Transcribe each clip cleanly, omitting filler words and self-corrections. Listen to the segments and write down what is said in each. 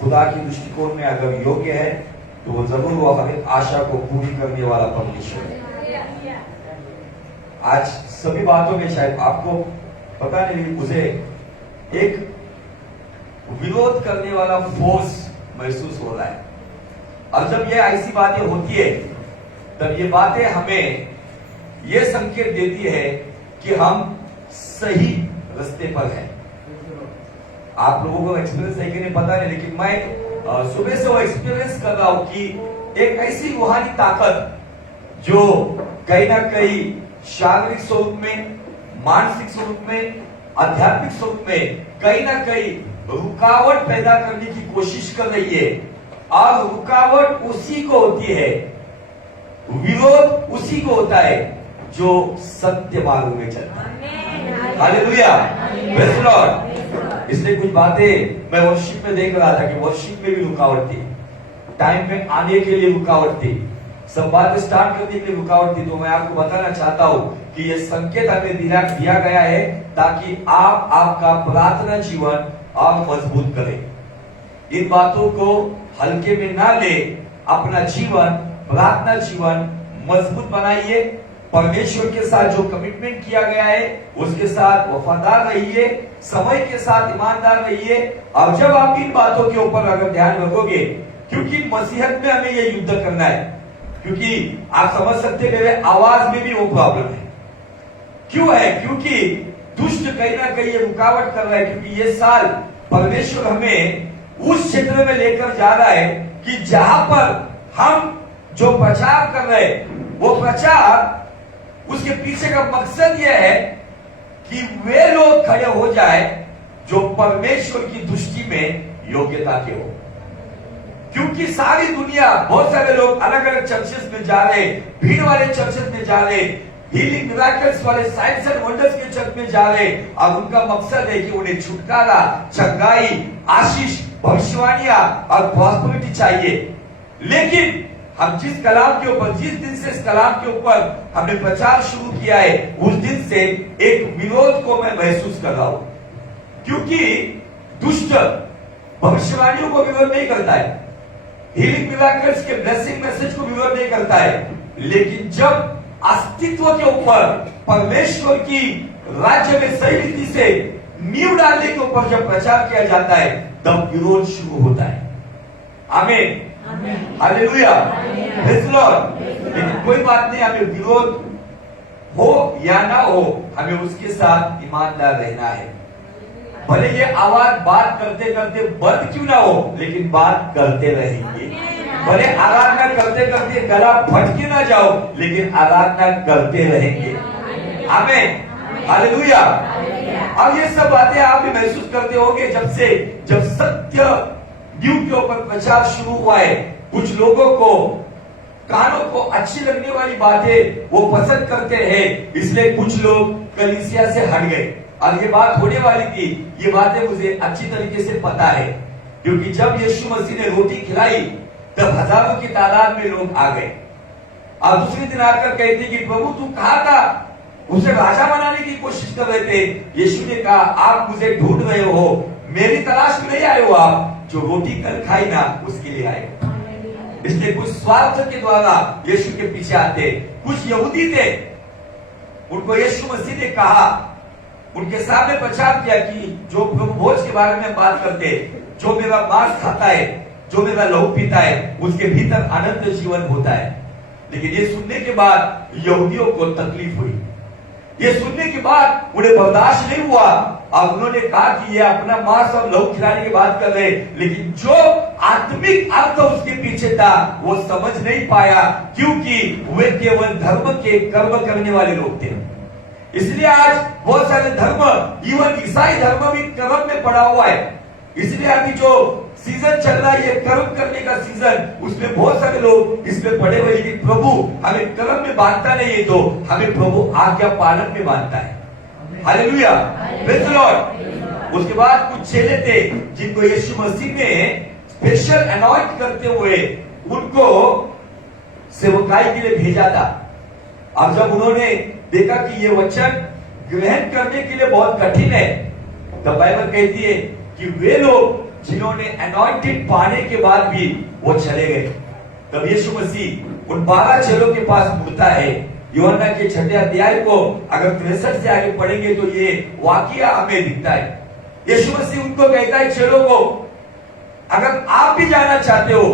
खुदा की दृष्टिकोण में अगर योग्य है तो वो जरूर वो हमें आशा को पूरी करने वाला परमेश्वर है। आज सभी बातों में शायद आपको पता नहीं, मुझे एक विरोध करने वाला फोर्स महसूस हो रहा है। और जब ये ऐसी बातें होती है तब ये बातें हमें ये संकेत देती है कि हम सही रास्ते पर हैं। आप लोगों को एक्सपीरियंस है कि नहीं पता नहीं, लेकिन मैं सुबह से वो एक्सपीरियंस कर रहा हूं कि एक ऐसी रूहानी ताकत जो कहीं ना कहीं शारीरिक स्वरूप में, मानसिक स्वरूप में, आध्यात्मिक स्वरूप में कहीं ना कहीं रुकावट पैदा करने की कोशिश कर रही है। और रुकावट उसी को होती है, विरोध उसी को होता है जो सत्य मार्ग में चलता है। Hallelujah, praise the Lord. इसलिए कुछ बातें मैं वर्शिप में देख रहा था कि वर्शिप में भी रुकावट थी, टाइम पे आने के लिए रुकावट थी, सब बातें स्टार्ट करने के लिए रुकावट थी। तो मैं आपको बताना चाहता हूं कि ये संकेत हमें दिया गया है ताकि आप आपका प्रार्थना जीवन और मजबूत करें। इन बातों को हल्के में ना ले, अपना जीवन, प्रार्थना जीवन मजबूत बनाइए। परमेश्वर के साथ जो कमिटमेंट किया गया है उसके साथ वफादार रहिए, समय के साथ ईमानदार रहिए। और जब आप इन बातों के ऊपर अगर ध्यान रखोगे, क्योंकि मसीहत में हमें ये युद्ध करना है, क्योंकि आप समझ सकते हैं मेरे आवाज में भी वो प्रॉब्लम है। क्यों है? क्योंकि दुष्ट कहीं ना कहीं ये रुकावट कर रहा है, क्योंकि ये साल परमेश्वर हमें उस क्षेत्र में लेकर जा रहा है कि जहां पर हम जो प्रचार कर रहे हैं वो प्रचार, उसके पीछे का मकसद यह है कि वे लोग खड़े हो जाए जो परमेश्वर की दृष्टि में योग्यता के हो। क्योंकि सारी दुनिया, बहुत सारे लोग अलग अलग चर्चेस में जा रहे, भीड़ वाले चर्चेस में जा रहे, हीलिंग मिरेकल्स वाले, साइंस एंड वंडर्स के चर्च में जा रहे, और उनका मकसद है कि उन्हें छुटकारा, चंगाई, आशीष, भविष्यवाणियां और प्रॉस्पेरिटी चाहिए। लेकिन हम जिस कलाम के ऊपर, जिस दिन से इस कलाम के ऊपर हमने प्रचार शुरू किया है, उस दिन से एक विरोध को मैं महसूस कर रहा हूं। क्योंकि दुष्ट भविष्यवाणियों को विरोध नहीं करता है, हीलिंग मिरेकल्स के ब्लेसिंग मैसेज को विरोध नहीं करता है, लेकिन जब अस्तित्व के ऊपर परमेश्वर की राज्य में सही रीति से नींव डालने के ऊपर जब प्रचार किया जाता है तब विरोध शुरू होता है। आमीन, हालेलुया, प्रेज़ द लॉर्ड। लेकिन कोई बात नहीं, हमें विरोध हो या ना हो, हमें उसके साथ ईमानदार रहना है। भले ये आवाज बात करते करते बंद क्यों ना हो, लेकिन बात करते रहेंगे। भले आराधना करते करते गला फट के ना जाओ, लेकिन आराधना करते रहेंगे। आमीन, हालेलुया। अब ये सब बातें आप भी महसूस करते होंगे जब सत्य न्यूज़ के ऊपर प्रचार शुरू हुआ है। कुछ लोगों को, कानों को अच्छी लगने वाली बातें वो पसंद करते हैं, इसलिए कुछ लोग कलीसिया से हट गए। और ये बात होने वाली थी, ये बातें मुझे अच्छी तरीके से पता है, क्योंकि जब यीशु मसीह ने रोटी खिलाई तब हजारों की तादाद में लोग आ गए और दूसरे दिन आकर कहते कि प्रभु तू कहाँ था? उसे राजा बनाने की कोशिश कर रहे थे। यीशु ने कहा आप मुझे ढूंढ रहे हो, मेरी तलाश में नहीं आए हो, आप जो रोटी कल खाई ना उसके लिए आए। इसलिए कुछ स्वार्थ के द्वारा यीशु के पीछे आते। कुछ यहूदी थे, उनको यीशु मसीह ने कहा, उनके सामने प्रचार किया कि जो प्रभु भोज के बारे में बात करते, जो मेरा मांस खाता है, जो मेरा लहू पीता है, उसके भीतर अनंत जीवन होता है। लेकिन ये सुनने के बाद यहूदियों को तकलीफ हुई। ये सुनने के बाद उन्हें बर्दाश्त नहीं हुआ और उन्होंने कहा कि ये अपना मांस और लहू खिलाने की बात कर रहे, लेकिन जो आत्मिक अर्थ उसके पीछे था वो समझ नहीं पाया, क्योंकि वे केवल धर्म के कर्म करने वाले लोग थे। इसलिए आज बहुत सारे धर्म, इवन ईसाई धर्म भी कर्म में पड़ा हुआ है। इसलिए अभी जो सीजन चल रहा है, ये कर्म करने का सीजन, उसमें बहुत सारे लोग इसमें पड़े हुए, लेकिन प्रभु हमें कर्म में बांधता नहीं है, तो हमें प्रभु आज्ञा पालन में बांधता है। Hallelujah, praise the Lord. उसके बाद कुछ चेले थे जिनको यीशु मसीह ने स्पेशल अनॉइंट करते हुए उनको सेवकाई के लिए भेजा था। अब जब उन्होंने देखा कि ये वचन ग्रहण करने के लिए बहुत कठिन है, तो बाइबल कहती है कि वे लोग जिन्होंने अनॉइंटेड पाने के बाद भी वो चले गए। तब यीशु मसीह उन 12 चेलों के पास मुड़ता है। यूहन्ना के 6 अध्याय को अगर 63 से आगे पढ़ेंगे तो ये वाकया हमें दिखता है। यीशु मसीह उनको कहता है चेलों को, अगर आप भी जाना चाहते हो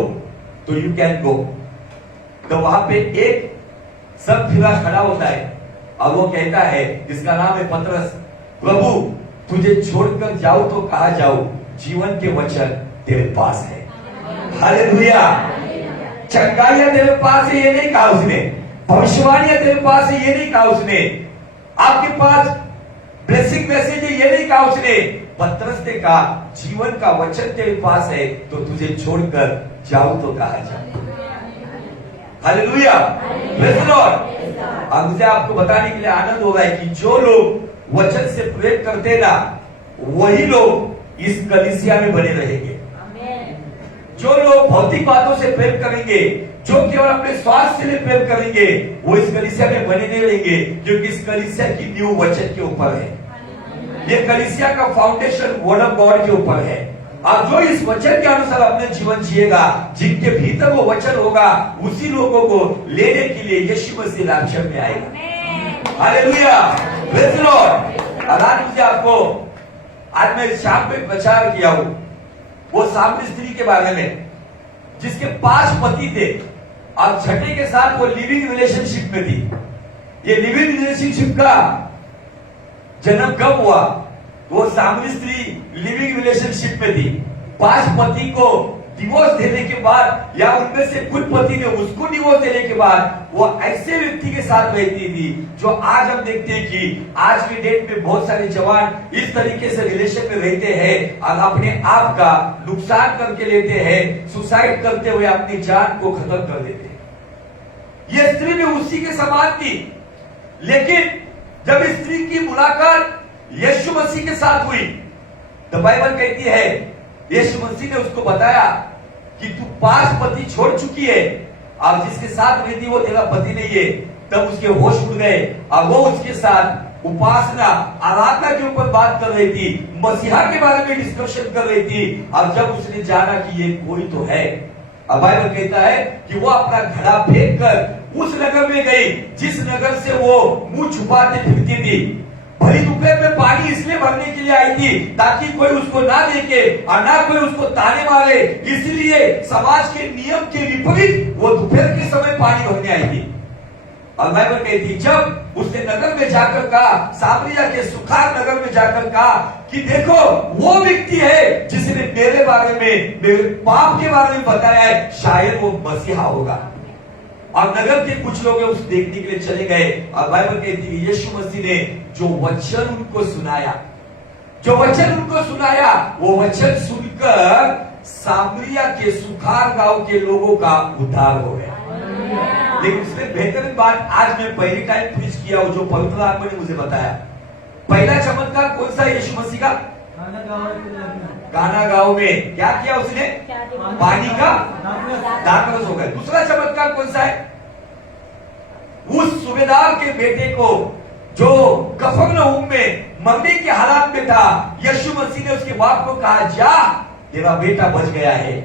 तो यू कैन गो। तो वहां पे एक सब फिरा खड़ा होता है और वो कहता है, जिसका नाम है पतरस, प्रभु तुझे छोड़कर जाऊं तो कहा जाऊं, जीवन के वचन तेरे पास है। हालेलुया। चंगाइयां तेरे पास है ये नहीं कहा उसने, भविष्यवाणियां तेरे पास है ये नहीं कहा उसने, आपके पास ब्लेसिंग मैसेज है ये नहीं कहा उसने। पतरस ने कहा जीवन का वचन तेरे पास है तो तुझे छोड़कर जाऊं तो कहा जाऊं। Hallelujah, praise the Lord. अब मुझे आपको बताने के लिए आनंद हो रहा है कि जो लोग वचन से प्रेम करते ना, वही लोग इस कलीसिया में बने रहेंगे। जो लोग भौतिक बातों से प्रेम करेंगे, जो केवल अपने स्वास्थ्य के लिए प्रेम करेंगे, वो इस कलीसिया में बने नहीं रहेंगे, क्योंकि इस कलीसिया की नींव वचन के ऊपर है। ये कलीसिया का फाउंडेशन वर्ड ऑफ गॉड के ऊपर है। और जो इस वचन के अनुसार अपने जीवन जिएगा, जिनके भीतर वो वचन होगा, उसी लोगों को लेने के लिए यीशु मसीह रैप्चर में आएगा। Hallelujah, praise the Lord. आज मुझे आपको, आज मैं शाम में प्रचार किया हूं वो सामरी स्त्री के बारे में, जिसके 5 पति थे और छठे के साथ वो लिविंग रिलेशनशिप में थी। ये लिविंग रिलेशनशिप का जन्म कब हुआ? वो सामरी स्त्री लिविंग रिलेशनशिप में थी। 5 पति को डिवोर्स देने के बाद, या उनमें से कुछ पति ने उसको डिवोर्स देने के बाद, वो ऐसे व्यक्ति के साथ रहती थी जो आज हम देखते हैं कि आज की डेट में बहुत सारे जवान इस तरीके से रिलेशन में रहते हैं और अपने आप का नुकसान करके लेते हैं, सुसाइड करते हुए अपनी जान को खत्म कर देते हैं। ये स्त्री भी उसी के समान थी, लेकिन जब स्त्री की मुलाकात यीशु मसीह के साथ हुई तो बाइबल कहती है यीशु मसीह ने उसको बताया कि तू 5 पति छोड़ चुकी है, अब जिसके साथ रहती वो तेरा पति नहीं है। तब उसके होश उड़ गए और वो उसके साथ उपासना, आराधना के ऊपर बात कर रही थी, मसीहा के बारे में डिस्कशन कर रही थी। अब जब उसने जाना कि ये कोई तो है, अब बाइबल कहता है कि वो अपना घड़ा फेंक कर उस नगर में गई जिस नगर से वो मुंह छुपाते फिरती थी। भरी दोपहर में पानी इसलिए भरने के लिए आई थी ताकि कोई उसको ना देखे और ना कोई उसको ताने मारे, इसलिए समाज के नियम के विपरीत वो दोपहर के समय पानी भरने आई थी। और बाइबल कहती जब उसने नगर में जाकर कहा, सामरिया के सुखार नगर में जाकर कहा कि देखो वो व्यक्ति है जिसने मेरे बारे में, मेरे पाप के बारे में बताया है, शायद वो मसीहा होगा। और नगर के कुछ लोग उस देखने के लिए चले गए और बाइबल कहती है यीशु मसीह ने जो वचन उनको सुनाया, जो वचन उनको सुनाया, वो वचन सुनकर सामरिया के सुखार गांव के लोगों का उद्धार हो गया। लेकिन उसने बेहतरीन बात आज मैं पहली टाइम प्रीच किया हूं, जो पवित्र आत्मा ने मुझे बताया। पहला चमत्कार कौन सा? यीशु मसीह का गाना गांव में क्या किया उसने? पानी का दाखरस हो गया। दूसरा चमत्कार कौन सा है? उस सूबेदार के बेटे को जो कफरनहूम में मरने के हालात में था, यीशु मसीह ने उसके बाप को कहा जा तेरा बेटा बच गया है।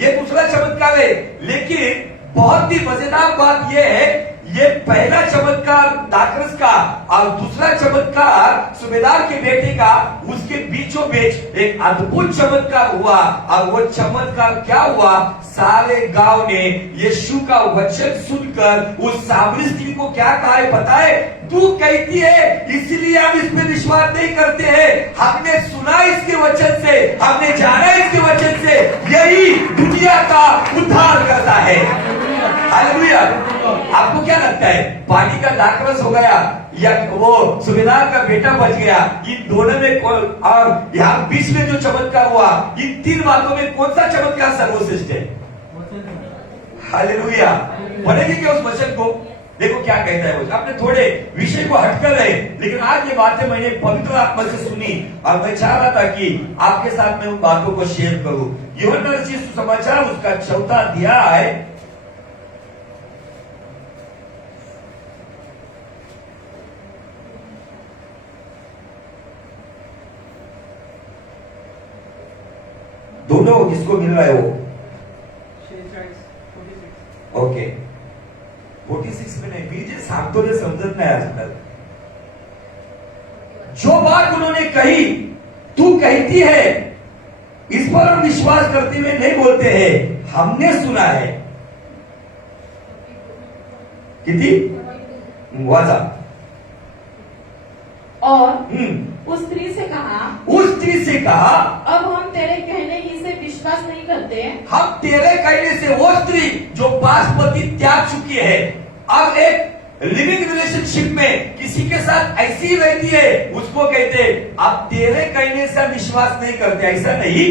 ये दूसरा चमत्कार है। लेकिन बहुत ही मजेदार बात यह है, ये पहला चमत्कार दाखरस का और दूसरा चमत्कार सूबेदार के बेटे का, उसके बीचों बीच एक अद्भुत चमत्कार हुआ। और वो चमत्कार क्या हुआ? सारे गांव ने यीशु का वचन सुनकर उस सामरी स्त्री को क्या कहा है पता है? तू कहती है इसलिए हम इस पर विश्वास नहीं करते हैं, हमने सुना इसके वचन से, हमने जाना इसके वचन से, यही दुनिया का उद्धार करता है। हालेलुया। आपको क्या लगता है, पानी का दाखरस हो गया या वो सूबेदार का बेटा बच गया, इन दोनों में और यहाँ बीच में जो चमत्कार हुआ, इन 3 बातों में कौन सा चमत्कार सर्वश्रेष्ठ है? हालेलुया। पढ़ेंगे क्या उस वचन को? देखो क्या कहता है वो। आपने थोड़े विषय को हटकर रहे, लेकिन आज ये बातें मैंने पवित्र आत्मा से सुनी और मैं चाह रहा था कि आपके साथ में उन बातों को शेयर करूं। यूहन्ना रचित सुसमाचार उसका 4था अध्याय दोनों किसको मिल रहा है वो? ओके 46 में नहीं, बीजे सांगतो ने समझत नाही आजकाल. जो बात उन्होंने कही, तू कहती है, इस पर हम विश्वास करते हुए नहीं बोलते हैं, हमने सुना है. किती वाचा. और उस स्त्री से कहा, अब हम तेरे कहने ही से विश्वास नहीं करते. हम तेरे कहने से, वो स्त्री जो बासमती त्याग चुकी है, अब एक लिविंग रिलेशनशिप में किसी के साथ ऐसी ही रहती है, उसको कहते अब तेरे कहने से विश्वास नहीं करते. ऐसा नहीं,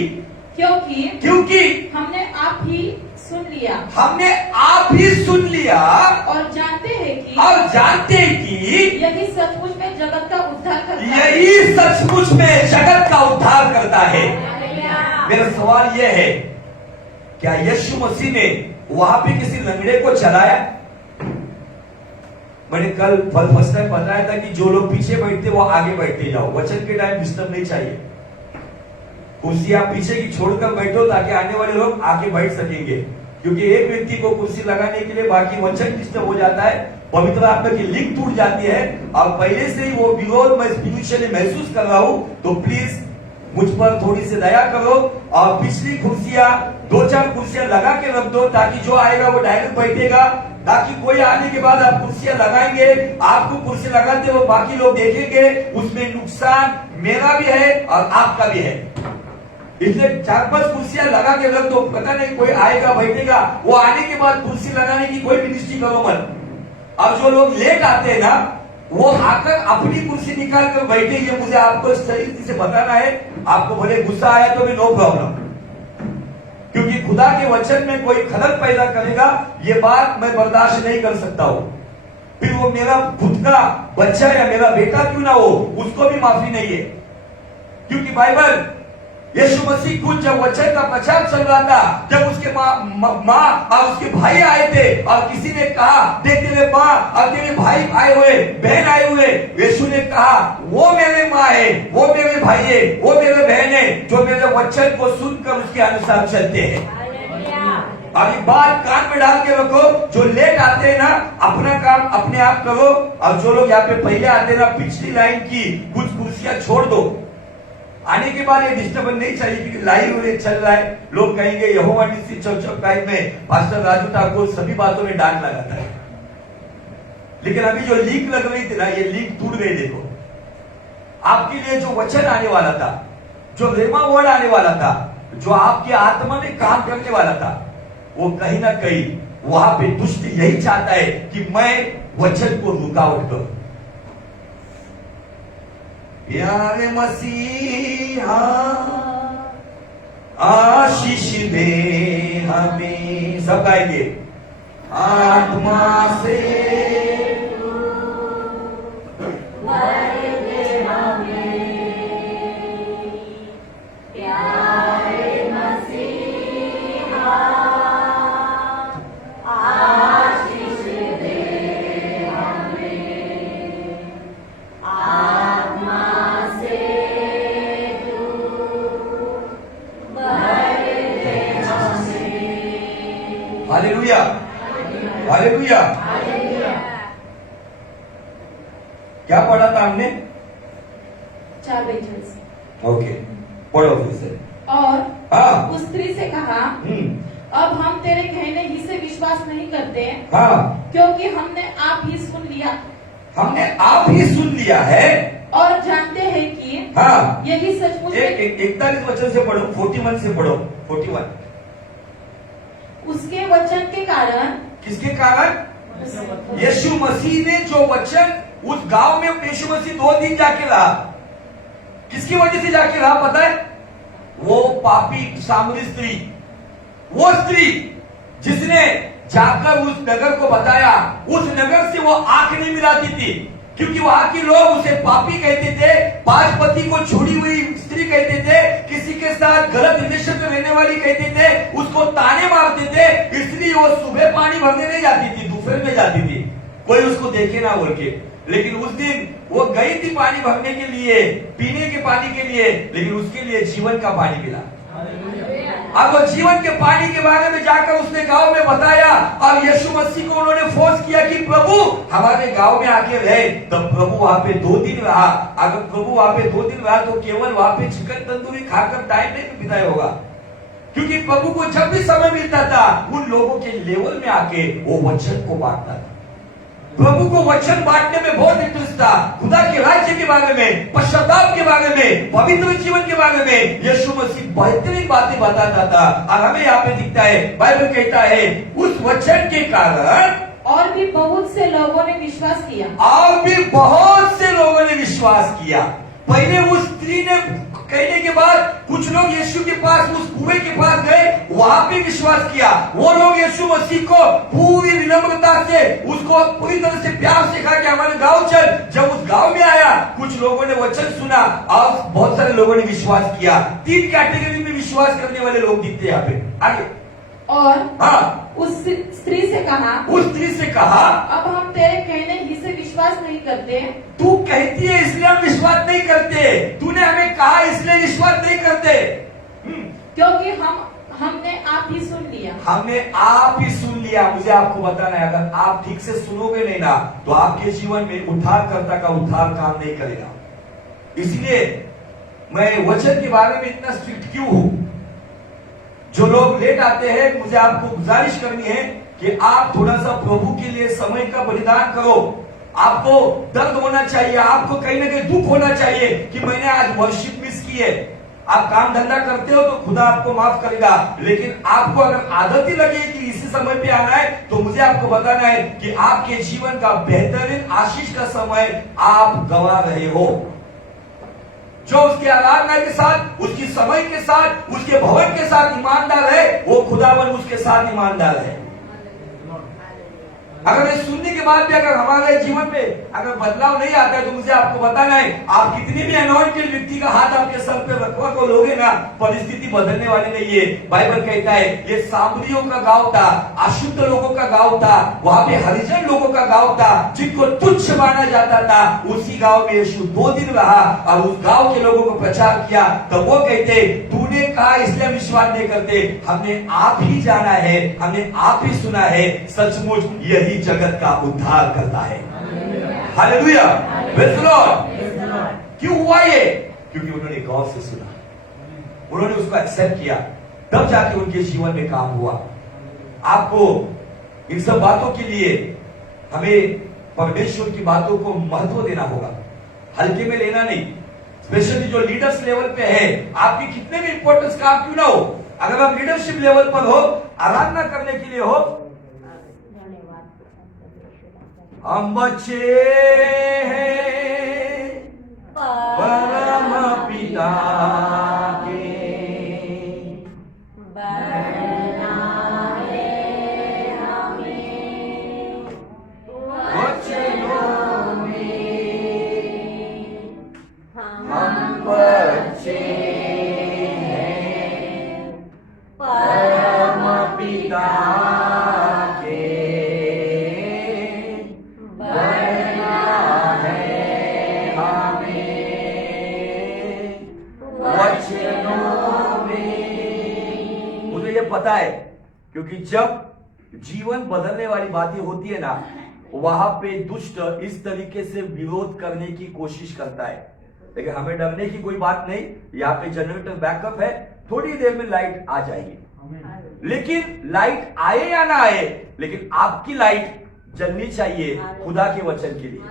क्योंकि हमने आप ही सुन लिया और जानते हैं कि यही सचमुच में जगत का उद्धार करता है. मेरा सवाल यह है, क्या यीशु मसीह ने वहां पे किसी लंगड़े को चलाया? मैंने कल फर्स्ट टाइम बताया था कि जो लोग पीछे बैठते वो आगे बैठते जाओ. वचन के टाइम डिस्टर्ब नहीं चाहिए. कुर्सी आप पीछे की छोड़कर बैठो ताकि आने वाले लोग आगे बैठ सकेंगे, क्योंकि एक व्यक्ति को कुर्सी लगाने के लिए बाकी वचन डिस्टर्ब हो जाता है, पवित्र आत्मा की लिंक टूट जाती है. और पहले से ही वो विरोध मैं स्पिरिचुअली महसूस कर रहा हूं, तो प्लीज मुझ पर थोड़ी सी दया करो और पिछली कुर्सियां 2-4 कुर्सियां लगा के रख दो, ताकि जो आएगा वो डायरेक्ट बैठेगा. ताकि कोई आने के बाद आप कुर्सियां लगाएंगे, आपको कुर्सी लगाते वो बाकी लोग देखेंगे, उसमें नुकसान मेरा भी है और आपका भी है. इसलिए 4-5 कुर्सियां लगा के रख दो, पता नहीं कोई आएगा बैठेगा, वो आने के बाद कुर्सी लगाने की कोई मिनिस्ट्री करो मत. अब जो लोग लेट आते हैं ना, वो आकर अपनी कुर्सी निकाल कर बैठेंगे. मुझे आपको सही से बताना है, आपको भले गुस्सा आया तो भी नो प्रॉब्लम, क्योंकि खुदा के वचन में कोई खलल पैदा करेगा, ये बात मैं बर्दाश्त नहीं कर सकता हूं. फिर वो मेरा खुद का बच्चा या मेरा बेटा क्यों ना हो, उसको भी माफी नहीं है. क्योंकि बाइबल, यीशु मसीह कुछ जब वचन का प्रचार चल रहा था, जब उसके माँ और उसके भाई आए थे और किसी ने कहा, देख तेरे माँ और तेरे भाई आए हुए, बहन आए हुए. यीशु ने कहा, वो मेरे माँ है, वो मेरे भाई है, वो मेरे बहन है, जो मेरे वचन को सुनकर उसके अनुसार चलते हैं. अभी बात कान में डाल के रखो. जो लेट आते हैं ना, अपना काम अपने आप करो, और जो लोग यहाँ पे पहले आते हैं ना, पिछली लाइन की कुछ कुर्सियां छोड़ दो. आने के बाद ये डिस्टर्बेंस नहीं चाहिए, क्योंकि लाइव में चल रहा है. लोग कहेंगे यहोवा निसी चौक टाइम में पास्टर राजू ठाकुर सभी बातों में डांट लगाता है. लेकिन अभी जो लीक लग रही थी ना, ये लीक टूट गई. देखो, आपके लिए जो वचन आने वाला था, जो रेमा वर्ड आने वाला था, जो आपकी आत्मा में काम करने वाला था, वो कहीं ना कहीं वहां पे दुष्ट यही चाहता है कि मैं वचन को रुकावट करूं. प्यारे मसीहा आशीष दे हमें, सब गाएंगे, आत्मा से भर दे हमें. प्यारे मसीहा आशीष दे हमें, आत्मा से तू भर दे हमें. Hallelujah, hallelujah. क्या पढ़ा था हमने? 4 वचन. ओके, पढ़ो फिर से. और उस स्त्री से कहा, अब हम तेरे कहने ही से विश्वास नहीं करते, क्योंकि हमने आप ही सुन लिया है और जानते हैं कि यही सचमुच. 41 वचन से पढ़ो, 41 से पढ़ो. 41 उसके वचन के कारण. किसके कारण? यीशु मसीह ने जो वचन उस गांव में यीशु मसीह 2 दिन जाके रहा. किसकी वजह से जाके रहा पता है? वो पापी सामरी स्त्री, वो स्त्री जिसने जाकर उस नगर को बताया. उस नगर से वो आंख नहीं मिलाती थी, क्योंकि वहां के लोग उसे पापी कहते थे, 5 पति को छोड़ी हुई स्त्री कहते थे, किसी के साथ गलत रिलेशन में रहने वाली कहते थे, उसको ताने मारते थे. इसलिए वो सुबह पानी भरने नहीं जाती थी, दोपहर में जाती थी, कोई उसको देखे ना बोल के. लेकिन उस दिन वो गई थी पानी भरने के लिए, पीने के पानी के लिए, लेकिन उसके लिए जीवन का पानी मिला. अब वो जीवन के पानी के बारे में जाकर उसने गांव में बताया। अब यीशु मसीह को उन्होंने फोर्स किया कि प्रभु हमारे गांव में आके रहे। तब प्रभु वहां पे 2 दिन रहा। अगर प्रभु वहां पे 2 दिन रहा तो केवल वहां पे चिकन तंदूरी खाकर टाइम नहीं बिताया होगा, क्योंकि प्रभु को जब भी समय मिलता था उन लोगों के लेवल में आके वो वचन को बांटता था। प्रभु को वचन बांटने में बहुत इंटरेस्ट था। खुदा के राज्य के बारे में, पश्चाताप के बारे में, पवित्र जीवन के बारे में यीशु मसीह बेहतरीन बातें बताता था। और हमें यहाँ पे दिखता है, बाइबल कहता है उस वचन के कारण और भी बहुत से लोगों ने विश्वास किया। और भी बहुत से लोगों ने विश्वास किया। पहले उस स्त्री ने कहने के बाद कुछ लोग यीशु के पास उस कुएं के पास गए, वहां पे विश्वास किया। वो लोग यीशु मसीह को पूरी विनम्रता से, उसको पूरी तरह से प्यार से कहा कि हमारे गांव चल। जब उस गांव में आया, कुछ लोगों ने वचन सुना और बहुत सारे लोगों ने विश्वास किया। 3 कैटेगरी में विश्वास करने वाले लोग दिखते हैं यहाँ पे। आगे और हाँ, उस स्त्री से कहा, अब हम तेरे कहने ही से विश्वास नहीं करते। तू कहती है इसलिए हम विश्वास नहीं करते, तूने हमें कहा इसलिए विश्वास नहीं करते। क्योंकि हमने आप ही सुन लिया। हमने आप ही सुन लिया। मुझे आपको बताना है, अगर आप ठीक से सुनोगे नहीं ना तो आपके जीवन में उद्धारकर्ता का उद्धार काम नहीं करेगा। इसलिए मैं वचन के बारे में इतना स्ट्रिक्ट क्यों हूं। जो लोग लेट आते हैं, मुझे आपको गुजारिश करनी है कि आप थोड़ा सा प्रभु के लिए समय का बलिदान करो। आपको दर्द होना चाहिए, आपको कहीं ना कहीं दुख होना चाहिए कि मैंने आज वर्शिप मिस की है। आप काम धंधा करते हो तो खुदा आपको माफ करेगा, लेकिन आपको अगर आदत ही लगे कि इसी समय पे आना है तो मुझे आपको बताना है कि आपके जीवन का बेहतरीन आशीष का समय आप गंवा रहे हो। जो उसके आराधना के साथ, उसकी समय के साथ, उसके भवन के साथ ईमानदार है, वो खुदावन उसके साथ ईमानदार है। अगर ये सुनने के बाद भी अगर हमारे जीवन में अगर बदलाव नहीं आता है तो मुझे आपको बताना है, आप कितनी भी अनॉइंटेड व्यक्ति का हाथ आपके सर पे रखवा को लोगे ना, परिस्थिति बदलने वाली नहीं है। बाइबल कहता है ये सामरियों का गांव था, अशुद्ध लोगों का गांव था, वहां पे हरिजन लोगों का गांव था, जिनको तुच्छ माना जाता था। उसी गांव में यीशु 2 दिन रहा और उस गांव के लोगों को प्रचार किया। तो वो कहते तूने कहा इसलिए विश्वास नहीं करते, हमने आप ही जाना है, हमने आप ही सुना है, सचमुच यही जगत का उद्धार करता है। Hallelujah, praise the Lord. क्यों हुआ ये? क्योंकि उन्होंने गौर से सुना, उन्होंने उसको एक्सेप्ट किया, तब जाके उनके जीवन में काम हुआ। आपको इन सब बातों के लिए हमें परमेश्वर की बातों को महत्व देना होगा, हल्के में लेना नहीं। स्पेशली जो लीडर्स लेवल पे है, आपकी कितने भी इंपॉर्टेंस काम क्यों ना हो, अगर आप लीडरशिप लेवल पर हो, आराधना करने के लिए हो, हम बच्चे हैं परम पिता के, बनना है हमें वचनों में, हम बच्चे हैं परम पिता के, पता है। क्योंकि जब जीवन बदलने वाली बातें होती है ना, वहां पे दुष्ट इस तरीके से विरोध करने की कोशिश करता है। लेकिन हमें डरने की कोई बात नहीं, यहाँ पे जनरेटर बैकअप है, थोड़ी देर में लाइट आ जाएगी। लेकिन लाइट आए या ना आए, लेकिन आपकी लाइट जलनी चाहिए खुदा के वचन के लिए।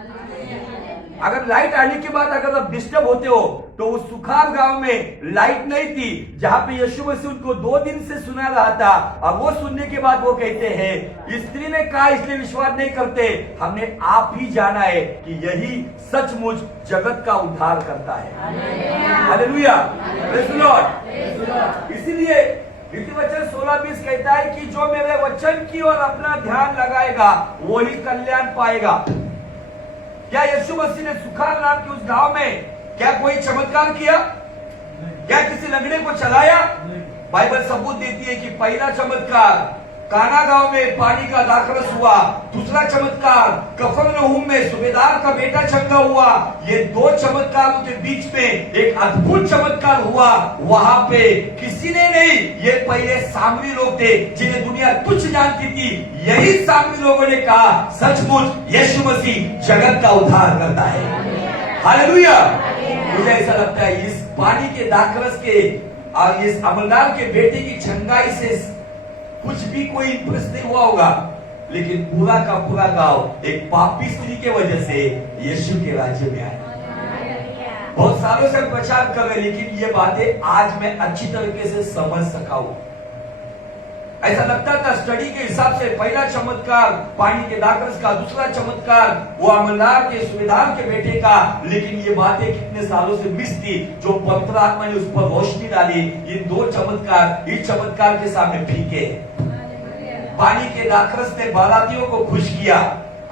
अगर लाइट आने के बाद अगर आप डिस्टर्ब होते हो, तो उस सुखार गांव में लाइट नहीं थी, जहां पे यीशु मसीह उनको 2 दिन से सुना रहा था, और वो सुनने के बाद वो कहते हैं, स्त्री ने कहा इसलिए विश्वास नहीं करते, हमने आप ही जाना है कि यही सचमुच जगत का उद्धार करता है। Hallelujah, praise the Lord. इसीलिए वचन 16-20 कहता है कि जो मेरे वचन की ओर अपना ध्यान लगाएगा वही कल्याण पाएगा। क्या यीशु मसीह ने सुखार नाम के उस गांव में क्या कोई चमत्कार किया? क्या किसी लंगड़े को चलाया? बाइबल सबूत देती है कि पहला चमत्कार काना गांव में पानी का दाखरस हुआ। दूसरा चमत्कार कफरनहूम में सूबेदार का बेटा चंगा हुआ। ये दो चमत्कारों के बीच में एक अद्भुत चमत्कार हुआ। वहां पे किसी ने नहीं, ये पहले सामरी लोग थे जिन्हें दुनिया तुच्छ जानती थी, यही सामरी लोगों ने कहा सचमुच यीशु मसीह जगत का उद्धार करता है। हालेलुया। मुझे ऐसा लगता है इस पानी के दाखरस के और इस अमलदार के बेटे की चंगाई से कुछ भी कोई इंप्रेस नहीं हुआ होगा, लेकिन पूरा का पूरा गांव एक पापी स्त्री के वजह से यीशु के राज्य में आया। बहुत सालों से प्रचार कर रहे, लेकिन ये बातें आज मैं अच्छी तरीके से समझ सका हूं। ऐसा लगता था स्टडी के हिसाब से पहला चमत्कार पानी के दाखरस का, दूसरा चमत्कार वो अमलदार के सूबेदार के बेटे का, लेकिन ये बातें कितने सालों से मिस थी जो पवित्र आत्मा ने उस पर रोशनी डाली। इन दो चमत्कार इस चमत्कार के सामने फीके। पानी के दाखरस ने बारातियों को खुश किया,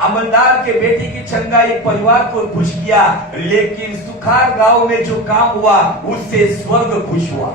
अमलदार के बेटे की चंगाई परिवार को खुश किया, लेकिन सुखार गांव में जो काम हुआ उससे स्वर्ग खुश हुआ।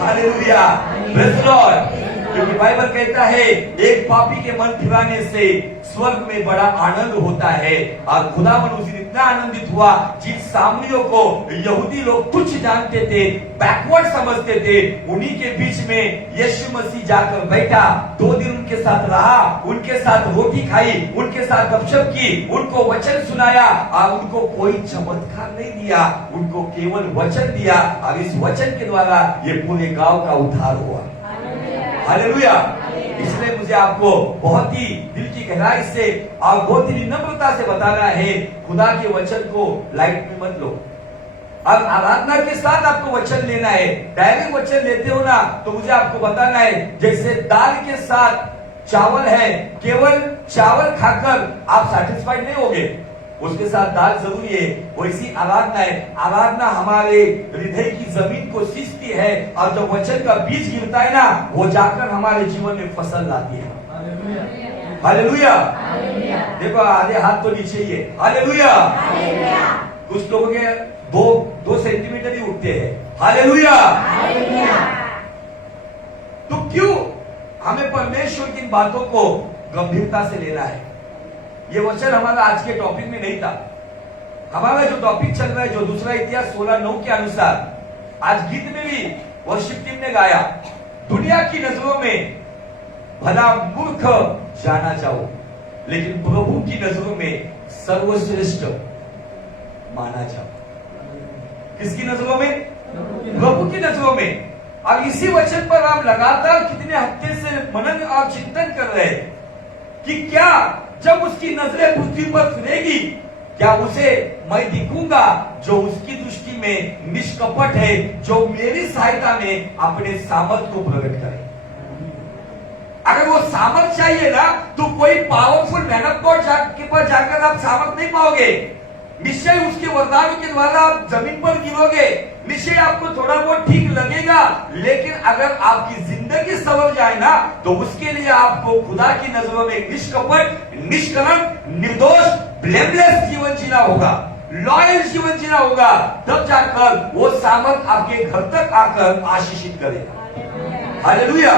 Hallelujah, praise Lord. क्योंकि बाइबल कहता है एक पापी के मन फिराने से स्वर्ग में बड़ा आनंद होता है। और खुदावन उस दिन इतना आनंदित हुआ, जिन सामरियों को यहूदी लोग तुच्छ जानते थे, बैकवर्ड समझते थे, उन्हीं के बीच में यीशु मसीह जाकर बैठा। 2 दिन उनके साथ रहा, उनके साथ रोटी खाई, उनके साथ गपशप की, उनको वचन सुनाया और उनको कोई चमत्कार नहीं दिया, उनको केवल वचन दिया। और इस वचन के द्वारा ये पूरे गांव का उद्धार हुआ। हालेलुया। इसलिए मुझे आपको बहुत ही दिल की गहराई से और बहुत ही विनम्रता से बताना है, खुदा के वचन को लाइट में मत लो। अब आराधना के साथ आपको वचन लेना है। डायरेक्ट वचन लेते हो ना तो मुझे आपको बताना है, जैसे दाल के साथ चावल है, केवल चावल खाकर आप सैटिस्फाइड नहीं होगे, उसके साथ दाल जरूरी है। वैसी आराधना है। आराधना हमारे हृदय की जमीन को सींचती है और जब वचन का बीज गिरता है ना, वो जाकर हमारे जीवन में फसल लाती है। हालेलुया। देखो आधे हाथ तो नीचे ही है। हालेलुया। कुछ लोगों के 2 सेंटीमीटर ही उठते हैं। हालेलुया। तो क्यों हमें परमेश्वर की बातों को गंभीरता से लेना है? ये वचन हमारा आज के टॉपिक में नहीं था। हमारा जो टॉपिक चल रहा है, जो दूसरा इतिहास 16:9 के अनुसार, आज गीत में भी वर्शिप टीम ने गाया, दुनिया की नजरों में भला मूर्ख जाना जाओ, लेकिन प्रभु की नजरों में सर्वश्रेष्ठ माना जाओ। किसकी नजरों में? प्रभु की नजरों में। अब इसी वचन पर आप लगातार कितने हफ्ते से मनन और चिंतन कर रहे हैं कि क्या जब उसकी नजरें पृथ्वी पर फिरेगी, क्या उसे मैं दिखूंगा जो उसकी दृष्टि में निष्कपट है, जो मेरी सहायता में अपने सामर्थ को प्रकट करे। अगर वो सामर्थ चाहिए ना तो कोई पावरफुल मैन ऑफ गॉड के पास जाकर आप सामर्थ नहीं पाओगे। निश्चय उसके वरदानों के द्वारा आप जमीन पर गिरोगे, निश्चय आपको थोड़ा बहुत ठीक लगेगा, लेकिन अगर आपकी जिंदगी संवर जाए ना तो उसके लिए आपको खुदा की नजरों में निष्कपट, निष्कलंक, निर्दोष, ब्लेमलेस जीवन जीना होगा, लॉयल जीवन जीना होगा। तब जाकर वो सामर्थ आपके घर तक आकर आशीषित करेगा। हालेलुया।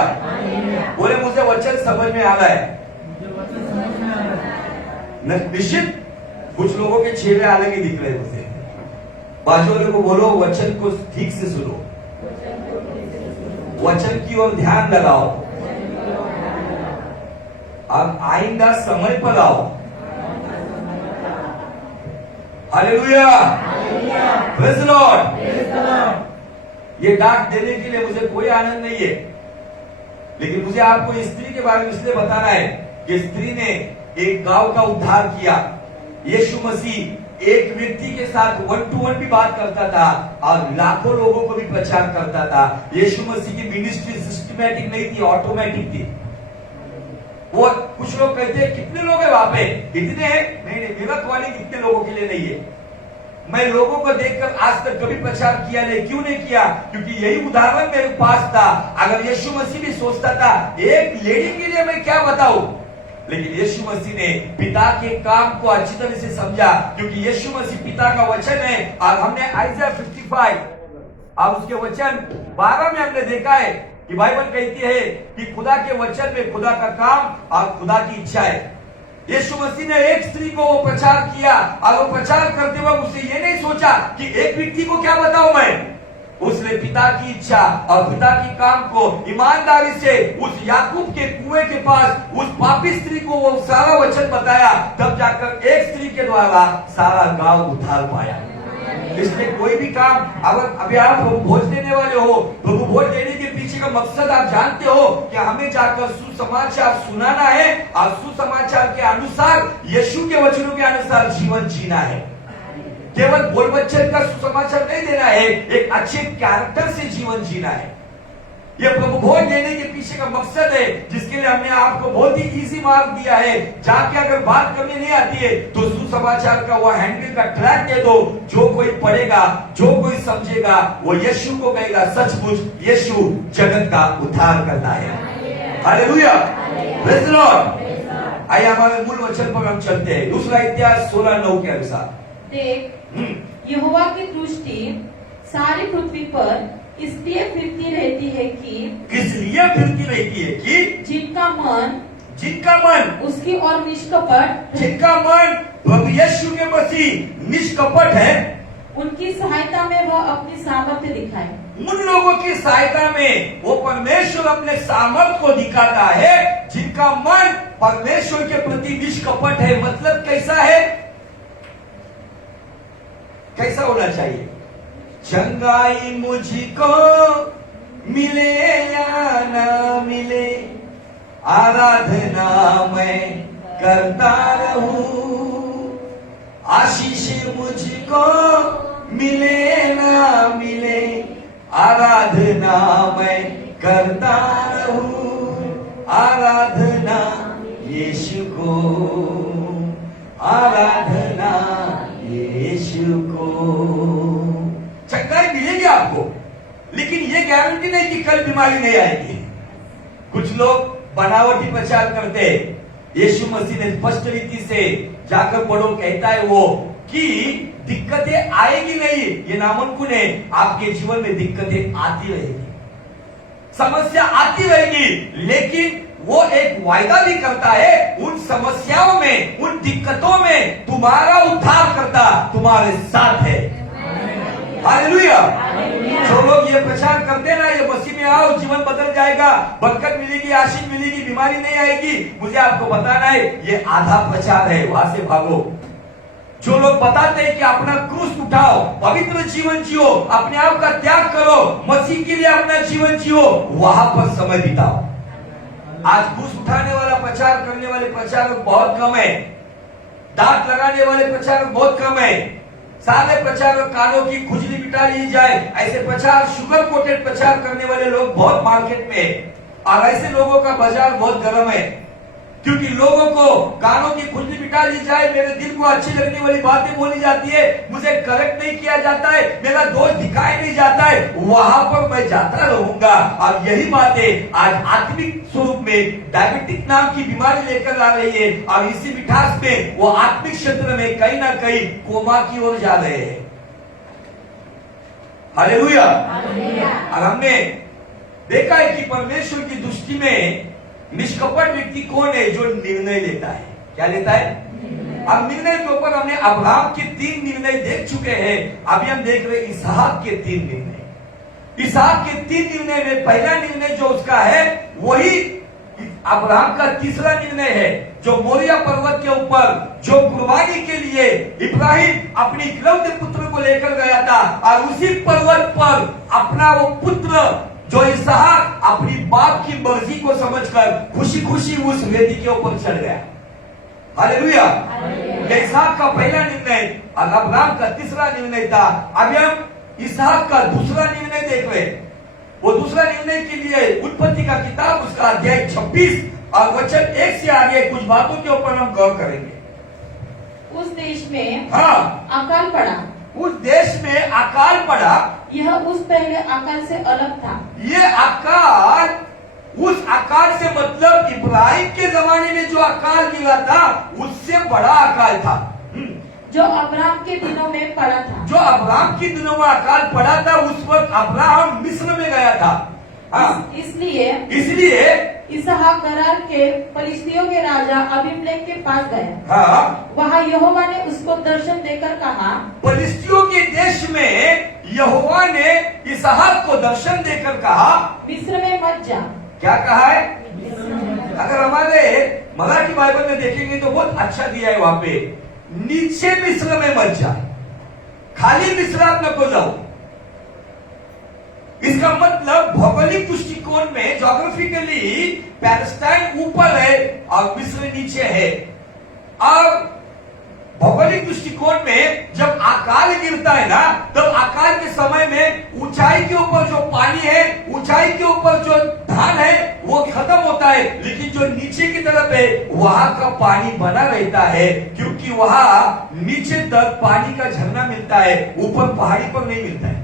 बोले मुझे वचन समझ में आ रहा है। निश्चित कुछ लोगों के चेहरे अलग ही दिख रहे हैं मुझे। बाजू वाले को बोलो वचन को ठीक से सुनो, वचन की ओर ध्यान लगाओ, अब आइंदा समय पर आओ। Hallelujah, praise the Lord. ये डाक देने के लिए मुझे कोई आनंद नहीं है, लेकिन मुझे आपको इस स्त्री के बारे में इसलिए बताना है कि स्त्री ने एक गांव का उद्धार किया। यीशु मसीह एक व्यक्ति के साथ 1 to 1 भी बात करता था और लाखों लोगों को भी प्रचार करता था। यीशु मसीह की मिनिस्ट्री सिस्टमैटिक नहीं थी, ऑटोमेटिक थी। वो कुछ लोग कहते हैं कितने लोग हैं वहां पे? इतने हैं? नहीं, मेरा कॉलिंग इतने लोगों के लिए नहीं है। मैं लोगों को देखकर आज तक कभी प्रचार किया नहीं। क्यों नहीं किया? क्योंकि यही उदाहरण मेरे पास था। अगर यीशु मसीह भी सोचता था एक लेडी के लिए मैं क्या बताऊं, लेकिन यीशु मसीह ने पिता के काम को अच्छी तरह से समझा, क्योंकि यीशु मसीह पिता का वचन है। और हमने आइज़ाया 55 और उसके वचन 12 में हमने देखा है कि बाइबल कहती है कि खुदा के वचन में खुदा का काम और खुदा की इच्छा है। यीशु मसीह ने एक स्त्री को वो प्रचार किया और वो प्रचार करते वक्त उसे ये नहीं सोचा कि एक व्यक्ति को क्या बताऊं मैं। उसने पिता की इच्छा और पिता की काम को ईमानदारी से उस याकूब के कुएं के पास उस पापी स्त्री को वो सारा वचन बताया, तब जाकर एक स्त्री के द्वारा सारा गांव उद्धार पाया। इसलिए कोई भी काम, अगर अभी आप प्रभु भोज देने वाले हो, प्रभु भोज देने के पीछे का मकसद आप जानते हो कि हमें जाकर सुसमाचार सुनाना है और सुसमाचार के अनुसार यीशु के वचनों के अनुसार जीवन जीना है। केवल बोल बच्चन का सुसमाचार नहीं देना है, एक अच्छे कैरेक्टर से जीवन जीना है। यह प्रभु भोज देने के पीछे का मकसद है, जिसके लिए हमने आपको बहुत ही इजी मार्क दिया है। जाके अगर बात करने नहीं आती है तो सुसमाचार का वो हैंडल का ट्रैक दे दो। जो कोई पढ़ेगा, जो कोई समझेगा, वो यीशु को कहेगा सचमुच यीशु जगत का उद्धार करता है। Hallelujah, praise the Lord. आइए हमारे मूल वचन पर हम चलते हैं। दूसरा इतिहास 16:9 के अनुसार, देख, यहोवा की दृष्टि सारी पृथ्वी पर इसलिए फिरती रहती है कि, किस लिए फिरती रहती है कि जिनका मन उसकी ओर निष्कपट, जिनका मन प्रभु यीशु के मसीह निष्कपट है, उनकी सहायता में वह अपनी सामर्थ्य दिखाए। उन लोगों की सहायता में वो परमेश्वर अपने सामर्थ को दिखाता है जिनका मन परमेश्वर के प्रति निष्कपट है। मतलब कैसा है, कैसा होना चाहिए? चंगाई मुझको मिले या ना मिले, आराधना मैं करता रहूं। आशीष मुझको मिले ना मिले, आराधना मैं करता रहूं। आराधना यीशु को, आराधना यीशु को। चंगाई मिलेगी आपको, लेकिन ये गारंटी नहीं कि कल बीमारी नहीं आएगी। कुछ लोग बनावटी प्रचार करते हैं। यीशु मसीह ने स्पष्ट रीति से जाकर पढ़ो, कहता है वो कि दिक्कतें आएगी नहीं, ये नामुमकिन है। आपके जीवन में दिक्कतें आती रहेगी, समस्या आती रहेगी, लेकिन वो एक वायदा भी करता है, उन समस्याओं में, उन दिक्कतों में तुम्हारा उद्धार करता तुम्हारे साथ है। हालेलुया। जो लोग ये प्रचार करते ना, ये मसीह में आओ जीवन बदल जाएगा, बरकत मिलेगी, आशीष मिलेगी, बीमारी नहीं आएगी, मुझे आपको बताना है ये आधा प्रचार है, वहां से भागो। जो लोग बताते हैं कि अपना क्रूस उठाओ, पवित्र जीवन जियो, अपने आप का त्याग करो, मसीह के लिए अपना जीवन जियो, वहां पर समय बिताओ। आज क्रूस उठाने वाला प्रचार करने वाले प्रचारक बहुत कम है, दांत लगाने वाले प्रचारक बहुत कम है। सारे प्रचारक कानों की खुजली मिटा ली जाए, ऐसे प्रचार, शुगर कोटेड प्रचार करने वाले लोग बहुत मार्केट में है, और ऐसे लोगों का बाजार बहुत गर्म है, क्योंकि लोगों को कानों की खुजली मिटा ली जाए, मेरे दिल को अच्छी लगने वाली बातें बोली जाती है, मुझे करेक्ट नहीं किया जाता है, मेरा दोष दिखाई नहीं जाता है, वहां पर मैं जाता रहूंगा। और यही बातें आज आत्मिक स्वरूप में डायबिटिक नाम की बीमारी लेकर आ रही है, और इसी मिठास में वो आत्मिक क्षेत्र में कहीं ना कहीं कोमा की ओर जा रहे हैं। हालेलुया। और हमने देखा है कि परमेश्वर की दृष्टि में निष्कपट व्यक्ति कौन है? जो निर्णय लेता है। क्या लेता है? अब निर्णय के ऊपर हमने अब्राहम के 3 निर्णय देख चुके हैं, अभी हम देख रहे इसहाक के 3 निर्णय। इसहाक के 3 निर्णय में पहला निर्णय जो उसका है वही अब्राहम का तीसरा निर्णय है, जो मोरिया पर्वत के ऊपर जो कुर्बानी के लिए इब्राहिम अपने इकलौते पुत्र को लेकर गया था, और उसी पर्वत पर अपना वो पुत्र जो इसहाक अपनी बाप की मर्जी को समझकर खुशी खुशी उस वेदी के ऊपर चढ़ गया। हालेलुया। इसहाक का पहला निर्णय और अब्राहम का तीसरा निर्णय था। अभी हम इसहाक का दूसरा निर्णय देख रहे हैं। वो दूसरा निर्णय के लिए उत्पत्ति का किताब उसका अध्याय 26 और वचन 1 से आगे कुछ बातों के ऊपर हम गौर करेंगे। उस देश में अकाल पड़ा। उस देश में अकाल पड़ा। यह उस पहले अकाल से अलग था। ये अकाल, उस अकाल से मतलब इब्राहिम के जमाने में जो अकाल मिला था उससे बड़ा अकाल था, जो अब्राहम के दिनों में पड़ा था। जो अब्राहम के दिनों में अकाल पड़ा था, उस वक्त अब्राहम मिस्र में गया था। हाँ। इसलिए इसहाक गरार के फलिस्तियों के राजा अबीमेलेक के पास गया। हाँ, वहाँ यहोवा ने उसको दर्शन देकर कहा, फलिस्तियों के देश में यहोवा ने इसहाक को दर्शन देकर कहा, मिस्र में मत जा। क्या कहा है? अगर हमारे मराठी बाइबल में देखेंगे तो बहुत अच्छा दिया है वहां पे, नीचे मिस्र में मत जा, खाली मिस्र आप नको जाओ। इसका मतलब भौगोलिक दृष्टिकोण में ज्योग्राफिकली पैलेस्टाइन ऊपर है और मिस्र नीचे है। और भौगोलिक दृष्टिकोण में जब अकाल गिरता है ना, तब अकाल के समय में ऊंचाई के ऊपर जो पानी है, ऊंचाई के ऊपर जो धान है वो खत्म होता है, लेकिन जो नीचे की तरफ है वहां का पानी बना रहता है, क्योंकि वहां नीचे तक पानी का झरना मिलता है, ऊपर पहाड़ी पर नहीं मिलता है।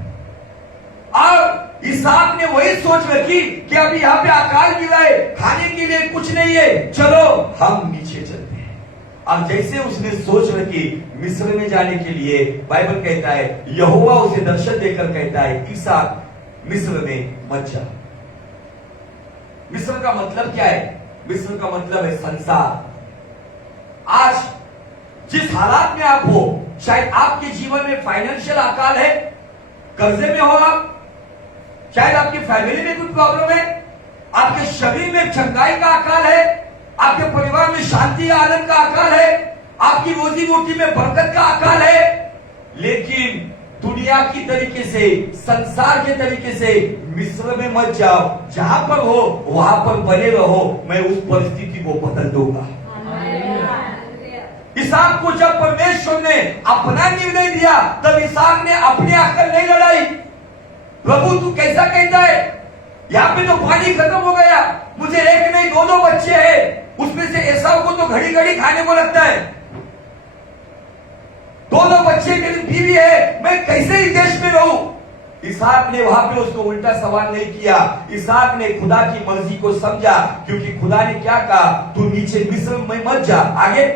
और इसहाक ने वही सोच रखी कि अभी यहाँ पे अकाल गिरा है, खाने के लिए कुछ नहीं है, चलो हम नीचे चलते हैं। अब जैसे उसने सोच रखी मिस्र में जाने के लिए, बाइबल कहता है यहोवा उसे दर्शन देकर कहता है, इसहाक मिस्र में मत जा। मिस्र का मतलब क्या है? मिस्र का मतलब है संसार। आज जिस हालात में आप हो, शायद आपके जीवन में फाइनेंशियल अकाल है, कर्जे में हो आप, शायद आपकी फैमिली में कुछ प्रॉब्लम है, आपके शरीर में चंगाई का अकाल है, आपके परिवार में शांति आनंद का अकाल है, आपकी रोजी रोटी में बरकत का अकाल है, लेकिन दुनिया की तरीके से, संसार के तरीके से मिस्र में मत जाओ। जहां पर हो वहां पर बने रहो, मैं उस परिस्थिति को बदल दूंगा। इसहाक को जब परमेश्वर ने अपना निर्णय दिया, तब इसहाक ने अपनी अकल नहीं लड़ाई। प्रभु तू कैसा कहता है? यहाँ पे तो पानी खत्म हो गया, मुझे एक नहीं दो बच्चे हैं, उसमें से एसाव को तो घड़ी घड़ी खाने को लगता है, दो बच्चे, मेरी बीवी है, मैं कैसे इस देश में रहूं? इसहाक ने वहां पे उसको उल्टा सवाल नहीं किया। इसहाक ने खुदा की मर्जी को समझा, क्योंकि खुदा ने क्या कहा, तू नीचे मिस्र में मत जा। आगे,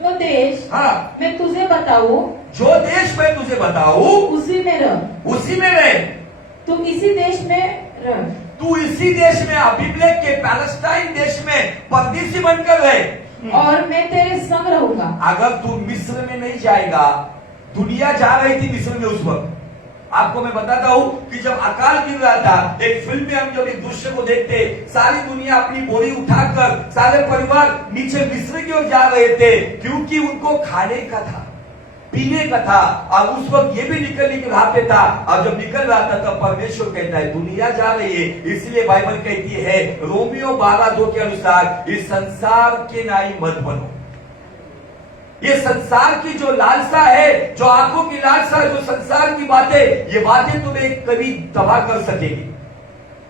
जो देश हाँ, मैं तुझे बताऊं, जो देश मैं तुझे बताऊं उसी में रह, उसी में रह। तुम इसी देश में रह। तू इसी देश में, अबीमेलेक के पैलेस्टाइन देश में परदेशी बनकर रहे, और मैं तेरे संग रहूंगा। अगर तू मिस्र में नहीं जाएगा, दुनिया जा रही थी मिस्र में उस वक्त। आपको मैं बताता हूं कि जब अकाल गिर रहा था, एक फिल्म में हम जब एक दृश्य को देखते, सारी दुनिया अपनी बोरी उठाकर सारे परिवार नीचे मिस्र की ओर जा रहे थे, क्योंकि उनको खाने का था, पीने का था, और उस वक्त ये भी निकलने के राह पे था। और जब निकल रहा था तब परमेश्वर कहता है दुनिया जा रही है, इसलिए बाइबल कहती है रोमियो 12:2 के अनुसार, इस संसार के नाई मत बनो। ये संसार की जो लालसा है, जो आंखों की लालसा, जो संसार की बातें, ये बातें तुम्हें कभी तबाह कर सकेगी।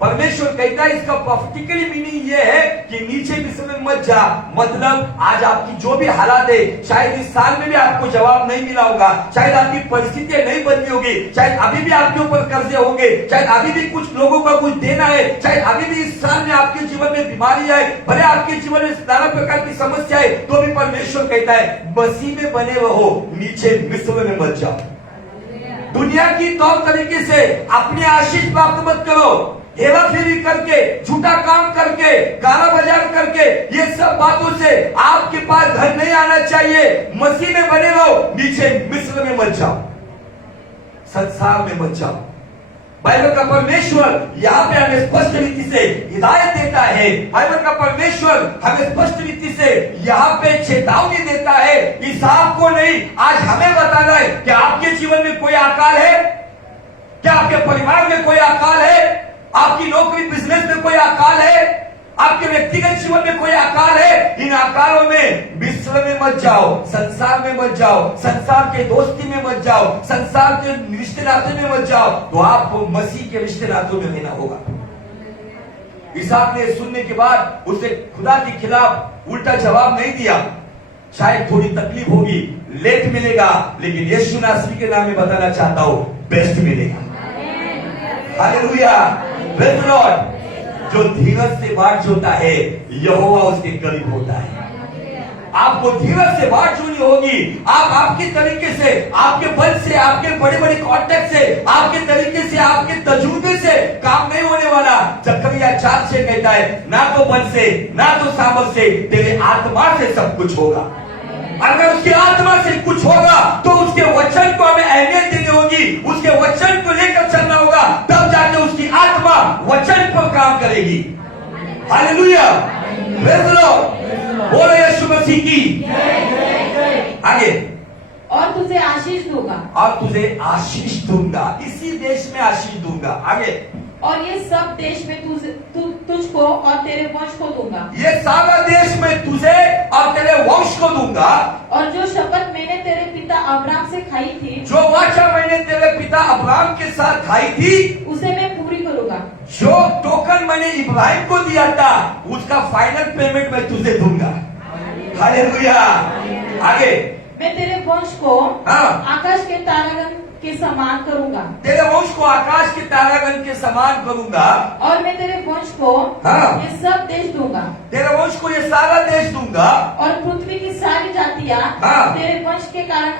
परमेश्वर कहता है इसका प्रैक्टिकली मीनिंग ये है कि नीचे मिस्र में मत जा। मतलब आज आपकी जो भी हालात है, शायद इस साल में भी आपको जवाब नहीं मिला होगा, शायद आपकी परिस्थितियां नहीं बदली होगी, शायद अभी भी आपके ऊपर कर्जे होंगे, शायद अभी भी कुछ लोगों का कुछ देना है, शायद अभी भी इस साल में आपके जीवन में बीमारी है, भले आपके जीवन में नाना प्रकार की समस्या है, तो भी परमेश्वर कहता है मसीह में बने रहो, नीचे मिस्र में मत जाओ। दुनिया की तौर तरीके से अपने आशीष प्राप्त मत करो, हेरा फेरी करके, झूठा काम करके, काला बाजार करके, ये सब बातों से आपके पास घर नहीं आना चाहिए। मसीह में बने रहो, नीचे मिस्र में मत जाओ, संसार में मत जाओ। बाइबल का परमेश्वर यहाँ पे हमें स्पष्ट रीति से हिदायत देता है। बाइबल का परमेश्वर हमें स्पष्ट रीति से यहाँ पे चेतावनी देता है। इसहाक को नहीं, आज हमें बताना है कि आपके जीवन में कोई अकाल है क्या? आपके परिवार में कोई अकाल है? आपकी नौकरी बिजनेस में कोई अकाल है? आपके व्यक्तिगत जीवन में कोई अकाल है? इन अकालों में मिस्र में मत जाओ, संसार में मत जाओ, संसार के दोस्ती में मत जाओ, संसार के रिश्ते नाते में मत जाओ, तो आपको मसीह के रिश्ते नातों में रहना होगा। इसहाक ने सुनने के बाद उसे खुदा के खिलाफ उल्टा जवाब नहीं दिया। शायद थोड़ी तकलीफ होगी, लेट मिलेगा, लेकिन यीशु नासरी के नाम में बताना चाहता हूं बेस्ट मिलेगा। Hallelujah, praise the Lord. जो धीरज से बाट जोता है, यहोवा उसके करीब होता है। आपको धीरज से बात चुनी होगी। आप आपके तरीके से, आपके बल से, आपके बड़े बड़े कॉन्टेक्ट से, आपके तरीके से, आपके तजुर्बे से काम नहीं होने वाला। जकरिया 4:6 कहता है, ना तो बल से, ना तो सामर्थ से, तेरे आत्मा से सब कुछ होगा। अगर उसकी आत्मा से कुछ होगा तो उसके वचन को हमें अहमियत देनी होगी, उसके वचन को लेकर चलना होगा, तब जाके उसकी आत्मा वचन पर काम करेगी। हालेलुया, प्रेज़ द लॉर्ड, बोलो यीशु मसीह की। आगे, और तुझे आशीष दूंगा, और तुझे आशीष दूंगा, इसी देश में आशीष दूंगा। आगे, और ये सब देश में तुझको और तेरे वंश को दूंगा। ये सारा देश में तुझे और तेरे वंश को दूंगा। और जो शपथ मैंने तेरे पिता अब्राहम से खाई थी, जो वाचा मैंने तेरे पिता अब्राहम के साथ खाई थी, उसे मैं पूरी करूंगा। जो टोकन मैंने इब्राहिम को दिया था, उसका फाइनल पेमेंट मैं तुझे दूंगा। हालेलुया। आगे, मैं तेरे वंश को आकाश के तारागण के समान करूंगा। तेरे वंश को आकाश के तारागण के समान करूंगा। और मैं तेरे वंश को ये सब देश दूंगा। तेरे वंश को ये सारा देश दूंगा। और पृथ्वी की सारी जातियां तेरे वंश के कारण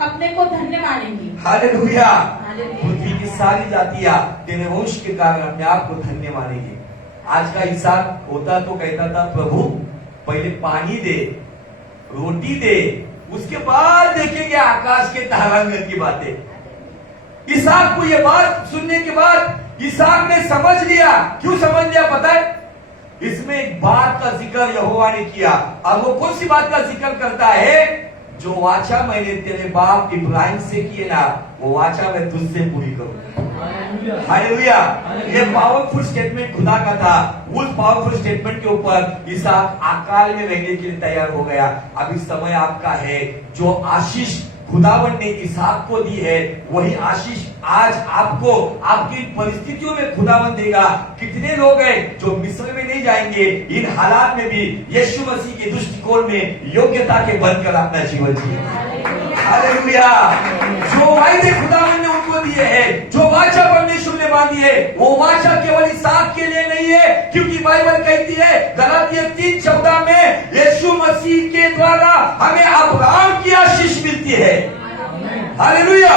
अपने को धन्य मानेंगी। हालेलुया। पृथ्वी की सारी जातियां तेरे वंश के कारण अपने आप को धन्य मानेंगी। आज का हिसाब होता तो कहता था, प्रभु पहले पानी दे, रोटी दे, उसके बाद देखेंगे आकाश के तारागण की बातें। इसहाक को यह बात सुनने के बाद इसहाक ने समझ लिया। क्यों समझ लिया पता है? इसमें एक बात का जिक्र यहोवा ने किया, और वो कौन सी बात का जिक्र करता है? जो वाचा मैंने तेरे बाप इब्राहिम से किए ना, वो वाचा मैं तुझसे पूरी करूंगा। हालेलुया। ये पावरफुल स्टेटमेंट खुदा का था। उस पावरफुल स्टेटमेंट के ऊपर इसहाक अकाल में रहने के लिए तैयार हो गया। अभी समय आपका है। जो आशीष खुदावन ने इसहाक को दी है, वही आशीष आज आपको आपकी परिस्थितियों में खुदावन देगा। कितने लोग हैं जो मिस्र में नहीं जाएंगे, इन हालात में भी यीशु मसीह के दृष्टिकोण में योग्यता के बनकर अपना जीवन जिए। हालेलुया। जो वायदे खुदावन ने उनको दिए हैं, जो वाचा परमेश्वर ने बांधी है, वो वाचा केवल इसहाक के लिए नहीं है, क्योंकि बाइबल कहती है गलातिया 3:14 में यीशु मसीह के द्वारा हमें अब्राहम की आशीष मिलती है। हालेलुया।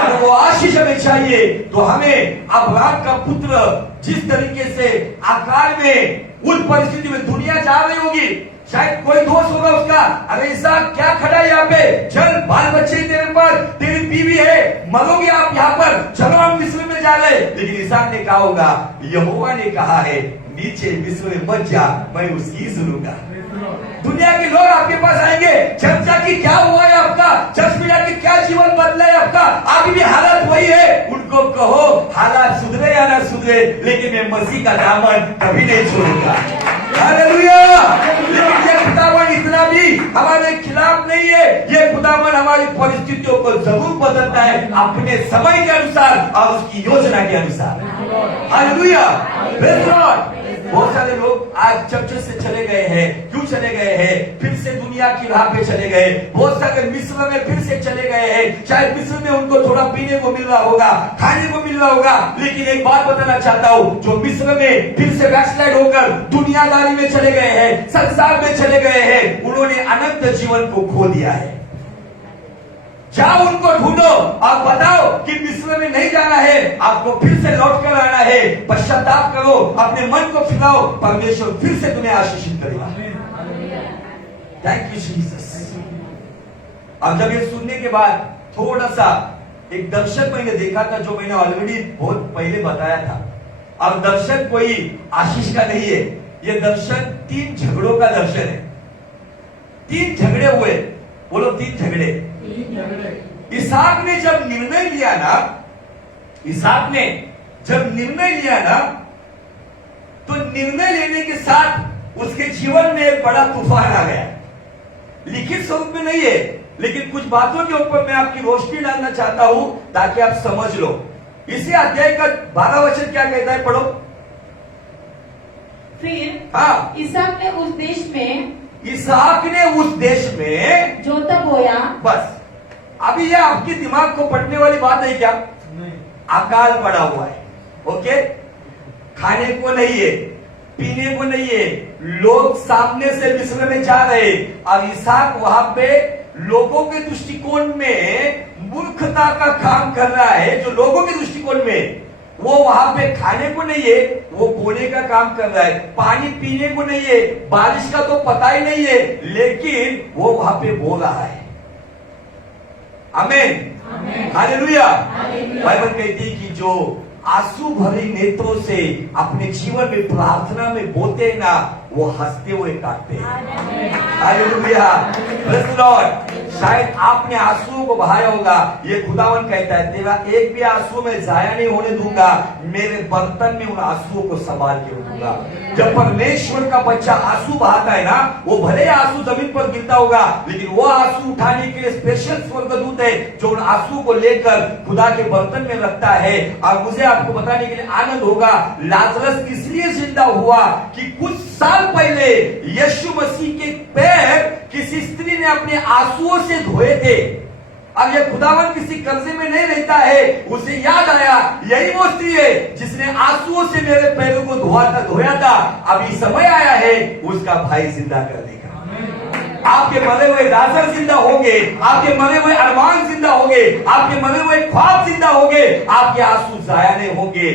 अगर वो आशीष हमें चाहिए तो हमें अब्राहम का पुत्र जिस तरीके से आकार में उन परिस्थिति में दुनिया जा रही होगी, शायद कोई दोस्त होगा उसका, अरे इसहाक क्या खड़ा है यहाँ पे, चल बाल बच्चे तेरे पास, तेरी बीवी है, मरोगे आप यहाँ पर, चलो हम मिस्र में जा रहे। लेकिन इसहाक ने कहा होगा, यहोवा ने कहा है नीचे मिस्र में मत जा, मैं उसकी सुनूंगा। दुनिया के लोग आपके पास आएंगे, चर्चा की क्या हुआ है आपका, चर्च में आके क्या जीवन बदला है आपका, अभी भी हालत वही है। उनको कहो हालात सुधरे या ना सुधरे, लेकिन मैं मसीह का दामन कभी नहीं छोड़ूंगा। हालेलुया। लेकिन ये खुदावन इतना भी हमारे खिलाफ नहीं है। ये खुदावन हमारी परिस्थितियों को जरूर बदलता है अपने समय के अनुसार और उसकी योजना के अनुसार। हालेलुया। Praise the Lord. बहुत सारे लोग आज चर्च से चले गए हैं। क्यों चले गए हैं? फिर से दुनिया की राह पे चले गए। बहुत सारे मिस्र में फिर से चले गए हैं। शायद मिस्र में उनको थोड़ा पीने को मिल रहा होगा, खाने को मिल रहा होगा, लेकिन एक बात बताना चाहता हूँ, जो मिस्र में फिर से बैकस्लाइड होकर दुनियादारी में चले गए हैं, संसार में चले गए हैं, उन्होंने अनंत जीवन को खो दिया है। जाओ उनको ढूंढो और बताओ कि मिस्र में नहीं जाना है, आपको फिर से लौट कर आना है। पश्चाताप करो, अपने मन को फिराओ, परमेश्वर फिर से तुम्हें आशीषित करेगा। Thank you Jesus. अब जब ये सुनने के बाद थोड़ा सा एक दर्शन मैंने देखा था, जो मैंने ऑलरेडी बहुत पहले बताया था। अब दर्शन कोई आशीष का नहीं है, ये दर्शन 3 झगड़ों का दर्शन है। 3 झगड़े हुए, बोलो 3 झगड़े। इसहाक ने जब निर्णय लिया ना, इसहाक ने जब निर्णय लिया ना, तो निर्णय लेने के साथ उसके जीवन में एक बड़ा तूफान आ गया। लिखित स्वरूप में नहीं है, लेकिन कुछ बातों के ऊपर मैं आपकी रोशनी डालना चाहता हूं ताकि आप समझ लो। इसी अध्याय का 12 वचन क्या कहता है, पढ़ो। फिर इसहाक ने उस देश में, इसहाक ने उस देश में जोता बोया। बस अभी ये आपके दिमाग को पढ़ने वाली बात है क्या? नहीं। अकाल पड़ा हुआ है, ओके, खाने को नहीं है, पीने को नहीं है। लोग सामने से मिस्र में जा रहे, अब इसहाक वहां पे लोगों के दृष्टिकोण में मूर्खता का काम कर रहा है। जो लोगों के दृष्टिकोण में वो वहां पे खाने को नहीं है, वो बोने का काम कर रहा है। पानी पीने को नहीं है, बारिश का तो पता ही नहीं है, लेकिन वो वहां पे बो रहा है। आमीन, हालेलुया। बाइबल कहती है कि जो आंसू भरे नेत्रों से अपने जीवन में प्रार्थना में बोते ना, वो हंसते हुए काटते हैं। Hallelujah, praise the Lord. शायद आपने आंसुओं को बहाया होगा। ये खुदावन कहता है, तेरा एक भी आंसू मैं जाया नहीं होने दूंगा, मेरे बर्तन में उन आंसुओं को संभाल के रखूंगा। जब परमेश्वर का बच्चा आंसू बहाता है ना, वो भले आंसू जमीन पर गिरता होगा, लेकिन वो आंसू उठाने के लिए स्पेशल स्वर्गदूत है जो उन आंसू को लेकर खुदा के बर्तन में रखता है। और मुझे आपको बताने के लिए आनंद होगा, लाजरस इसलिए जिंदा हुआ कि कुछ साल पहले यीशु मसीह के पैर किसी स्त्री ने अपने आंसुओं से धोए थे। अब यह खुदावन किसी कर्जे में नहीं रहता है, उसे याद आया यही वो स्त्री है जिसने आंसुओं से मेरे पैरों को धोया था। अभी समय आया है उसका भाई जिंदा करने का। आपके मरे हुए लाजर जिंदा होंगे, आपके मरे हुए अरमान जिंदा होंगे, आपके मरे हुए ख्वाब जिंदा होंगे, आपके आंसू जाया नहीं होंगे।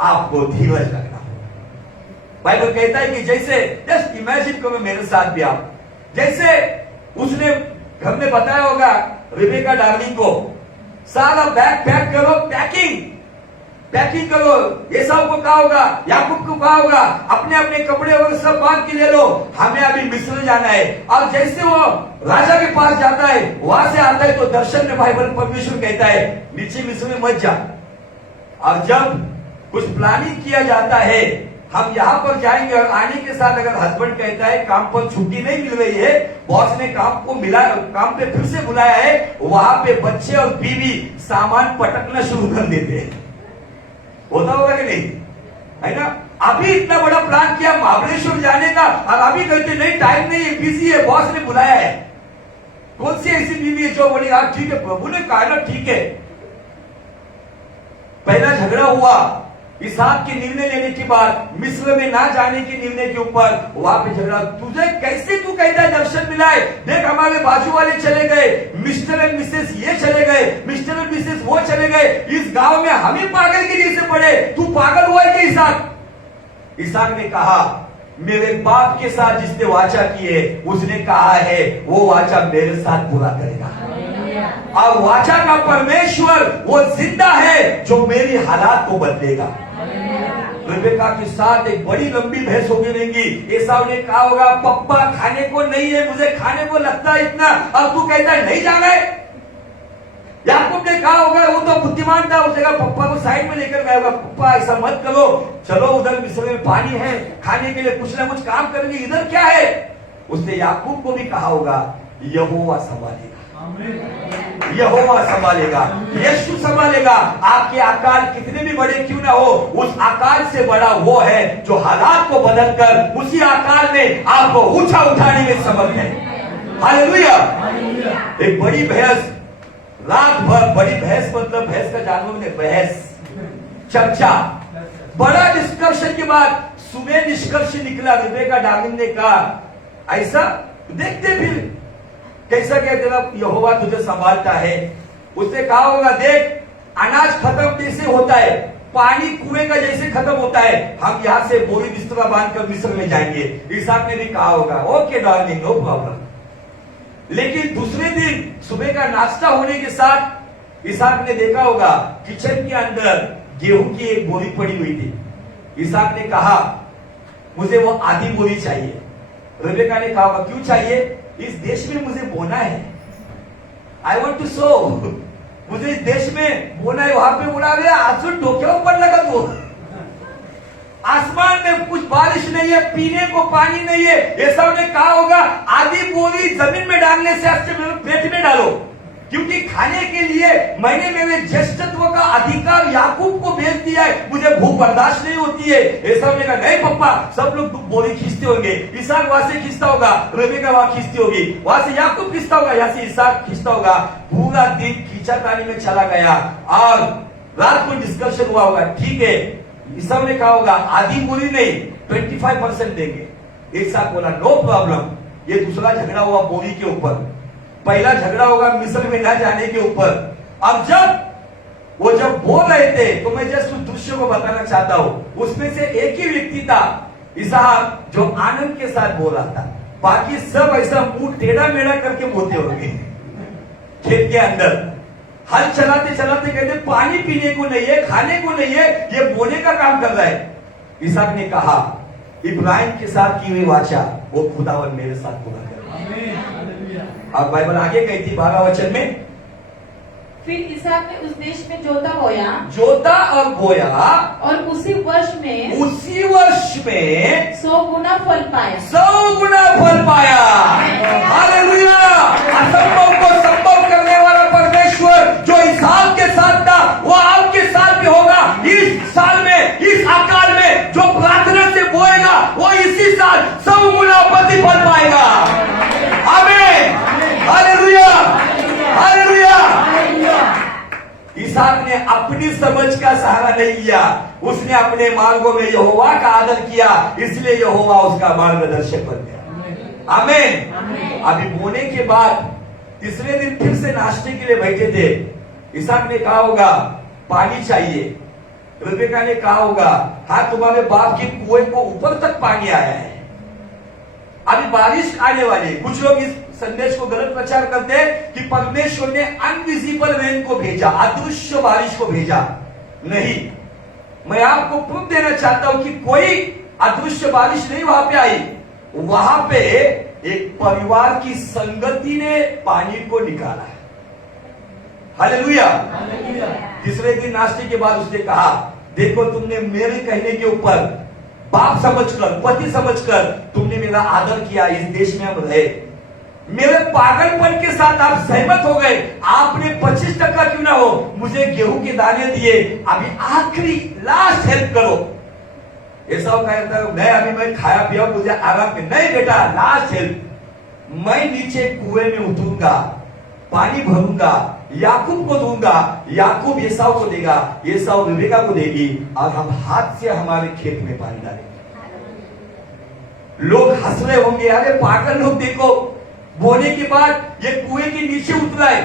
आपको धीरज रखना होगा। बाइबल कहता है कि जैसे जस्ट इमेजिन करो मेरे साथ भी आप, जैसे उसने घर में बताया होगा रिबेका डार्लिंग को, सारा बैग पैक करो, पैकिंग करो। एसाव को कहा होगा, याकूब को कहा होगा, अपने अपने कपड़े और सब बांध के ले लो, हमें अभी मिस्र जाना है। और जैसे वो राजा के पास जाता है, वहां से आता है तो दर्शन में भाई परमेश्वर कहता है नीचे मिस्र में मत जा। और जब कुछ प्लानिंग किया जाता है, हम यहाँ पर जाएंगे और आने के साथ अगर हस्बैंड कहता है काम पर छुट्टी नहीं मिल रही है, बॉस ने काम पे फिर से बुलाया है, वहां पे बच्चे और बीवी सामान पटकना शुरू कर देते हैं। होता होगा कि नहीं, है ना? अभी इतना बड़ा प्लान किया महाबलेश्वर जाने का, और अभी कहते नहीं टाइम नहीं है, बिजी है, बॉस ने बुलाया है। कौन सी ऐसी बीवी है जो बोली आप ठीक है, प्रभु ने कहा ना ठीक है। पहला झगड़ा हुआ इसहाक के निर्णय लेने के बाद, मिस्र में ना जाने के निर्णय के ऊपर वहां पे झगड़ा। तुझे कैसे तू कहता है दर्शन मिला है? देख हमारे बाजू वाले चले गए, मिस्टर एंड मिसेस ये चले गए, मिस्टर एंड मिसेस वो चले गए, इस गांव में हम ही पागल के जैसे पड़े, तू पागल हुआ है क्या इसहाक? इसहाक ने कहा मेरे बाप के साथ जिसने वाचा की है, उसने कहा है वो वाचा मेरे साथ पूरा करेगा। और वाचा का परमेश्वर वो जिंदा है जो मेरी हालात को बदलेगा। रिबेका के साथ एक बड़ी लंबी बहस होगी रहेंगी। एसाव ने कहा होगा पप्पा खाने को नहीं है, मुझे खाने को लगता है इतना, अब तू कहता है नहीं जाना है। याकूब ने कहा होगा, वो तो बुद्धिमान था, उसने कहा पप्पा को साइड में लेकर गया होगा, पप्पा ऐसा मत करो, चलो उधर मिस्र में पानी है, खाने के लिए कुछ ना कुछ काम करेंगे, इधर क्या है? उसने याकूब को भी कहा होगा यहोवा संभालेगा, यहोवा संभालेगा, यीशु संभालेगा। आपके आकार कितने भी बड़े क्यों ना हो, उस आकार से बड़ा वो है जो हालात को बदलकर उसी आकार में आपको ऊंचा उठाने में समर्थ है। हालेलुया। एक बड़ी बहस, रात भर बड़ी बहस, मतलब भैंस का जानवर ने बहस, चर्चा, बड़ा डिस्कशन के बाद सुबह निष्कर्ष निकला। रिबेका डार्लिंग ने कहा ऐसा देखते फिर कैसा क्या तेरा यहोवा तुझे संभालता है। उसने कहा होगा देख अनाज खत्म कैसे होता है, पानी कुएं का जैसे खत्म होता है, हम यहाँ से बोरी बिस्तरा बांधकर मिस्र में जाएंगे। इसहाक ने भी कहा होगा ओके डार्लिंग नो प्रॉब्लम। लेकिन दूसरे दिन सुबह का नाश्ता होने के साथ इसहाक ने देखा होगा किचन के अंदर गेहूं की एक बोरी पड़ी हुई थी। इसहाक ने कहा मुझे वो आधी बोरी चाहिए। रिबेका ने कहा क्यों चाहिए? इस देश में मुझे बोना है, आई वॉन्ट टू सो, मुझे इस देश में बोना है। वहां पे बोला गया आंसू डोके ऊपर लगा, तो आसमान में कुछ बारिश नहीं है, पीने को पानी नहीं है। ये सब ने कहा होगा आधी बोरी जमीन में डालने से अच्छे पेट में डालो, क्योंकि खाने के लिए मैंने मेरे ज्येष्ठत्व का अधिकार याकूब को भेज दिया है, मुझे भूख बर्दाश्त नहीं होती है। ऐसा ने कहा नहीं पप्पा, सब लोग बोरी खींचते होंगे, इसहाक वहां से खींचता होगा, रिबेका वहां खींचती होगी, वहां से याकूब खींचता होगा, यहाँ से इसहाक खींचता होगा। पूरा दिन खींचातानी में चला गया और रात को डिस्कशन हुआ होगा ठीक है ईसाऊ ने कहा होगा आधी मूली नहीं 25% देंगे। इसहाक बोला नो प्रॉब्लम। ये दूसरा झगड़ा हुआ बोरी के ऊपर, पहला झगड़ा होगा मिस्र में ना जाने के ऊपर। अब जब बोल रहे थे तो मैं जस्ट उस दृश्य को बताना चाहता हूं। उसमें से एक ही व्यक्ति था इसहाक जो आनंद के साथ बोल रहा था, बाकी सब ऐसा मुंह टेढ़ा मेढ़ा करके बोलते होंगे। खेत के अंदर हल चलाते चलाते कहते पानी पीने को नहीं है, खाने को नहीं है, ये बोने का काम कर रहा है। इसहाक ने कहा इब्राहिम के साथ की हुई वाचा वो खुदावन मेरे साथ पूरा कर। अब बाइबल आगे कहती 12 वचन में, फिर इसहाक ने उस देश में जोता और बोया और उसी वर्ष में 100 गुना फल पाया। हालेलुया। असंभव को संभव करने वाला परमेश्वर जो इसहाक के साथ था वो आपके साथ भी होगा। इस साल में, इस अकाल में जो प्रार्थना से बोएगा वो इसी साल 100 गुना प्रतिफल पाएगा। आमीन। Hallelujah, hallelujah. इसहाक ने अपनी समझ का सहारा नहीं लिया, उसने अपने मार्गों में यहोवा का आदर किया, इसलिए यहोवा उसका मार्गदर्शक बन गया। आमीन। अभी बोने के बाद तीसरे दिन फिर से नाश्ते के लिए बैठे थे। इसहाक ने कहा होगा पानी चाहिए, रिबेका ने कहा होगा हाँ तुम्हारे बाप के कुएं को ऊपर तक पानी आया है, अभी बारिश आने वाली है। कुछ लोग इस संदेश को गलत प्रचार करते हैं कि परमेश्वर ने अनविजिबल रेन को भेजा, अदृश्य बारिश को भेजा। नहीं, मैं आपको प्रूफ देना चाहता हूं कि कोई अदृश्य बारिश नहीं वहां पे आई। वहां पे एक परिवार की संगति ने पानी को निकाला है। हालेलुया। तीसरे दिन नाश्ते के बाद उसने कहा देखो तुमने मेरे कहने के ऊपर बाप समझकर, पति समझकर तुमने मेरा आदर किया, इस देश में हम रहे। मेरे पागलपन के साथ आप सहमत हो गए, आपने 25% क्यों ना हो मुझे गेहूं के दाने दिए, अभी आखिरी लास्ट हेल्प करो। ऐसा कहता है नहीं अभी मैं खाया पिया मुझे आराम में, नहीं बेटा लास्ट हेल्प, मैं नीचे कुएं में उतरूंगा, पानी भरूंगा, याकूब को दूंगा, याकूब एसाव को देगा, एसाव रिबेका को देगी और हम हाथ से हमारे खेत में पानी डालेंगे। लोग हंस रहे होंगे अरे पागल लोग देखो बोने के बाद ये कुएं के नीचे उतरा है।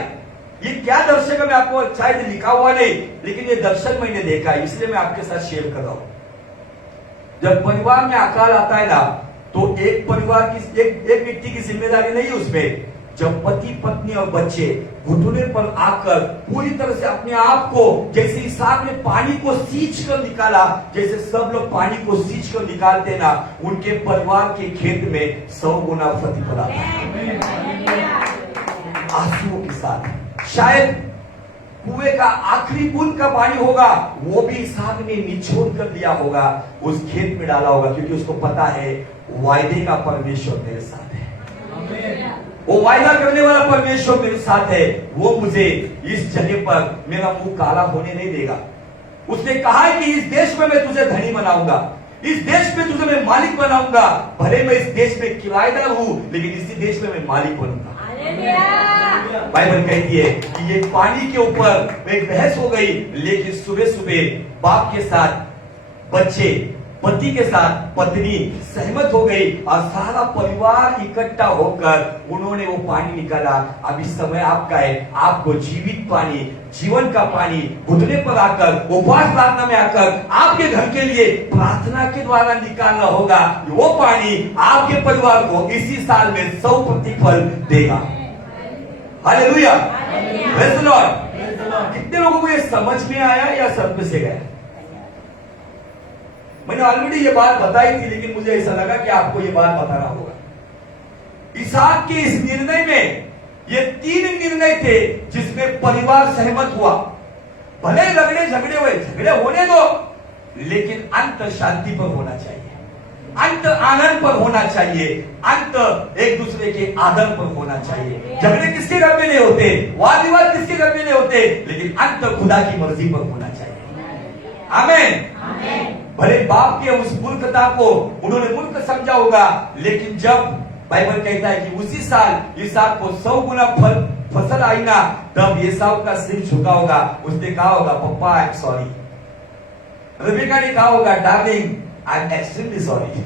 ये क्या दर्शक है मैं आपको शायद लिखा हुआ नहीं, लेकिन ये दर्शन मैंने देखा है इसलिए मैं आपके साथ शेयर कर रहा हूं। जब परिवार में अकाल आता है ना तो एक परिवार की एक व्यक्ति की जिम्मेदारी नहीं है उसमें। जब पति पत्नी और बच्चे घुटने पर आकर पूरी तरह से अपने आप को, जैसे इसहाक ने पानी को सींच कर निकाला, जैसे सब लोग पानी को सींच कर निकालते ना, उनके परिवार के खेत में 100 गुना प्रतिफल आता है आंसुओं के साथ। शायद कुएं का आखिरी बूंद का पानी होगा वो भी इसहाक ने निचोड़ कर दिया होगा, उस खेत में डाला होगा, क्योंकि उसको पता है वायदे का परमेश्वर मेरे साथ है, वो वायदा करने वाला परमेश्वर मेरे साथ है, वो मुझे इस जगह पर मेरा मुंह काला होने नहीं देगा। उसने कहा है कि इस देश में मैं तुझे धनी बनाऊंगा, इस देश में तुझे मैं मालिक बनाऊंगा, भले मैं इस देश में किराएदार हूं लेकिन इसी देश में मैं मालिक बनूंगा। बाइबल कहती है कि ये पानी के ऊपर एक बहस हो गई, लेकिन सुबह सुबह बाप के साथ बच्चे, पति के साथ पत्नी सहमत हो गई और सारा परिवार इकट्ठा होकर उन्होंने वो पानी निकाला। अब इस समय आपका है, आपको जीवित पानी, जीवन का पानी घुटने पर आकर, उपवास प्रार्थना में आकर आपके घर के लिए प्रार्थना के द्वारा निकालना होगा। वो पानी आपके परिवार को इसी साल में 100 प्रतिफल देगा। Hallelujah, praise the Lord. कितने लोगों को ये समझ में आया या सर से गया? मैंने ऑलरेडी ये बात बताई थी, लेकिन मुझे ऐसा लगा कि आपको ये बात बताना होगा। इसहाक के इस निर्णय में ये 3 निर्णय थे जिसमें परिवार सहमत हुआ। भले झगड़े झगड़े होने दो, लेकिन अंत शांति पर होना चाहिए, अंत आनंद पर होना चाहिए, अंत एक दूसरे के आदर पर होना चाहिए। झगड़े किसके घर में नहीं होते, वाद विवाद किसके घर में नहीं होते, लेकिन अंत खुदा की मर्जी पर होना चाहिए। आमीन। भले बाप के उस मूर्खता को उन्होंने मूर्ख समझा होगा, लेकिन जब बाइबल कहता है कि उसी साल इसहाक को 100 गुना फसल आई ना, तब एसाव का सिर झुका होगा, उसने कहा होगा पप्पा आई एम सॉरी, रेबेका ने कहा होगा, darling I am extremely sorry.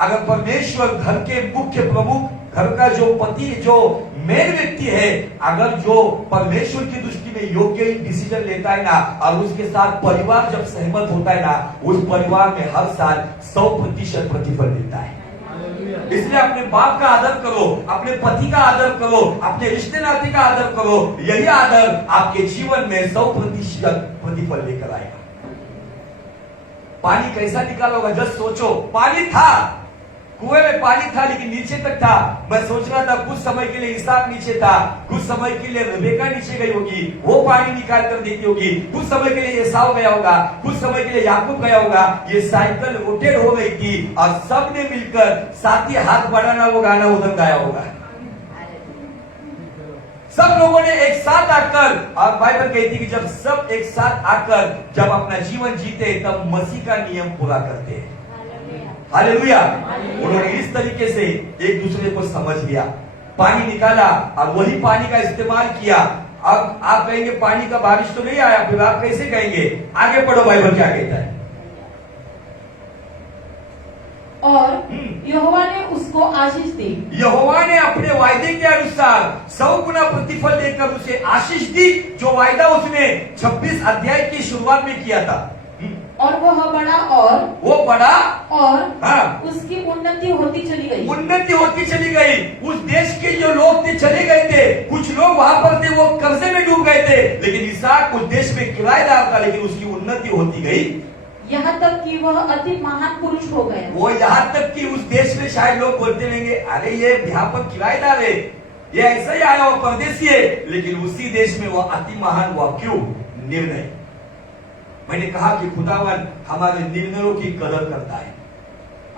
अगर परमेश्वर घर के मुख्य प्रमुख, घर का जो पति, जो मेन व्यक्ति है, अगर जो परमेश्वर की दृष्टि में योग्य डिसीजन लेता है ना, और उसके साथ परिवार जब सहमत होता है ना, उस परिवार में हर साल 100% प्रतिफल मिलता है। इसलिए अपने बाप का आदर करो, अपने पति का आदर करो, अपने रिश्ते नाते का आदर करो। यही आदर आपके जीवन में 100% प्रतिफल लेकर आएगा। पानी कैसा निकाला होगा, जस्ट सोचो। पानी था, कुएं में पानी था, लेकिन नीचे तक था। मैं सोच रहा था कुछ समय के लिए इसहाक नीचे था, कुछ समय के लिए रेबेका नीचे गई होगी, वो पानी निकाल कर देती होगी। कुछ समय के लिए एसाव गया होगा, कुछ समय के लिए याकूब गया होगा। ये साइकिल रोटेट हो गई थी और सबने मिलकर साथ ही हाथ बढ़ाना, वो गाना उधर गाया होगा। सब लोगों ने एक साथ आकर, और बाइबल कहती है कि जब सब एक साथ आकर जब अपना जीवन जीते, तब मसीह का नियम पूरा करते हैं। हालेलुया। उन्होंने इस तरीके से एक दूसरे को समझ लिया, पानी निकाला और वही पानी का इस्तेमाल किया। अब आप कहेंगे पानी का बारिश तो नहीं आया, फिर आप कैसे कहेंगे? आगे पढ़ो, बाइबल क्या कहता है। और यहोवा ने उसको आशीष दी। यहोवा ने अपने वायदे के अनुसार 100 गुना प्रतिफल देकर उसे आशीष दी, जो वायदा उसने 26 अध्याय की शुरुआत में किया था। और वह बड़ा और हाँ, उसकी उन्नति होती चली गई। उन्नति होती चली गई। उस देश के जो लोग थे चले गए थे, कुछ लोग वहां पर थे, वो कर्जे में डूब गए थे, लेकिन इसहाक उस देश में किराएदार था, लेकिन उसकी उन्नति होती गई। यहाँ तक कि वह अति महान पुरुष हो गया। वो यहाँ तक कि उस देश में शायद लोग बोलते रहेंगे, अरे ये यहाँ पर किराएदार है, ये ऐसा ही आया वो परदेसी है, लेकिन उसी देश में वो अति महान हुआ। क्यों? निर्णय। मैंने कहा कि खुदावन हमारे निर्णयों की कदर करता है।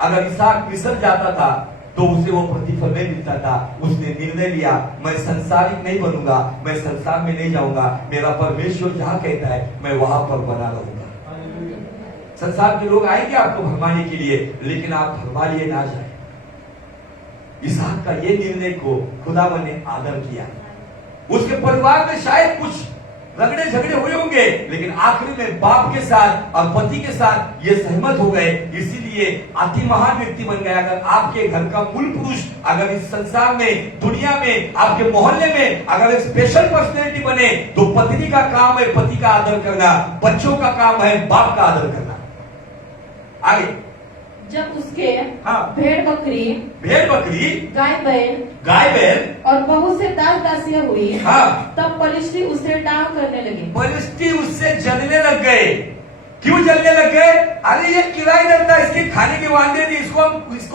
अगर इसहाक फिसल जाता था तो उसे वो प्रतिफल नहीं मिलता था। उसने निर्णय लिया, मैं संसारिक नहीं बनूंगा, मैं संसार में नहीं जाऊंगा, मेरा परमेश्वर जहां कहता है मैं वहां पर बना रहूंगा। संसार के लोग आएंगे आपको भरमाने के लिए, लेकिन आप भरमा लिए ना जाए। इसहाक का ये निर्णय को खुदावन ने आदर किया। उसके परिवार में शायद कुछ रगड़े झगड़े हुए होंगे, लेकिन आखिर में बाप के साथ और पति के साथ ये सहमत हो गए, इसीलिए अति महान व्यक्ति बन गया। अगर आपके घर का मूल पुरुष, अगर इस संसार में, दुनिया में, आपके मोहल्ले में अगर एक स्पेशल पर्सनैलिटी बने, तो पत्नी का काम है पति का आदर करना, बच्चों का काम है बाप का आदर करना। आगे, जब उसके भेड़ बकरी, गाय बैल और बहुत से दास दासियां हुई, तब पलिश्ती उसे डांव करने लगे। पलिश्ती उससे जलने लग गए। क्यों जलने लग गए? अरे ये किराएदार था, इसके खाने के वादे थे, इसको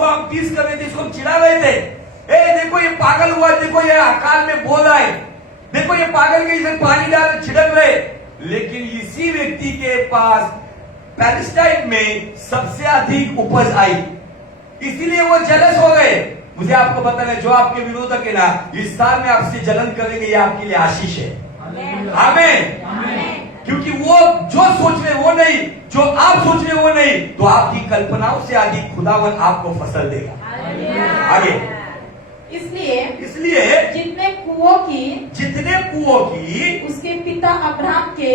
हम टीस कर रहे थे, इसको हम चिढ़ा रहे थे। ए देखो ये पागल हुआ, देखो ये अकाल में बोल रहा है, देखो ये पागल के इसे पानी डाल छिड़क रहे। लेकिन इसी व्यक्ति के पास पैलेस्टाइन में सबसे अधिक उपज आई, इसीलिए वो जलस हो गए। मुझे आपको बताना है, जो आपके विरोधक है ना, इस साल में आपसे जलन करेंगे, ये आपके लिए आशीष है। आमीन। क्योंकि वो जो सोच रहे वो नहीं, जो आप सोच रहे वो नहीं, तो आपकी कल्पनाओं से अधिक खुदावन आपको फसल देगा। आगे, इसलिए जितने कुओं की उसके पिता अब्राहम के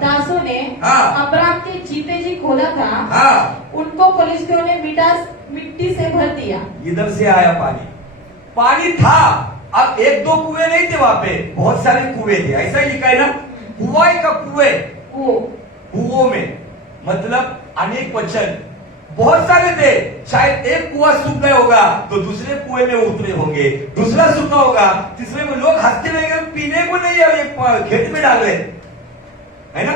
दासों ने अब्राहम के जीते जी खोला था, उनको पलिश्तियों ने मिट्टी से भर दिया। इधर से आया पानी था। अब एक दो कुएं नहीं थे, वहां पे बहुत सारे कुएं थे। ऐसा ही लिखा है ना, कुआं का कुओं में मतलब अनेक वचन, बहुत सारे थे। शायद एक कुआं सूख गया होगा तो दूसरे कुएं में उतरे होंगे, दूसरा सूखा होगा, तीसरे में लोग हंसते रहेंगे, पीने को नहीं है, ये खेत में डाल रहे, है ना।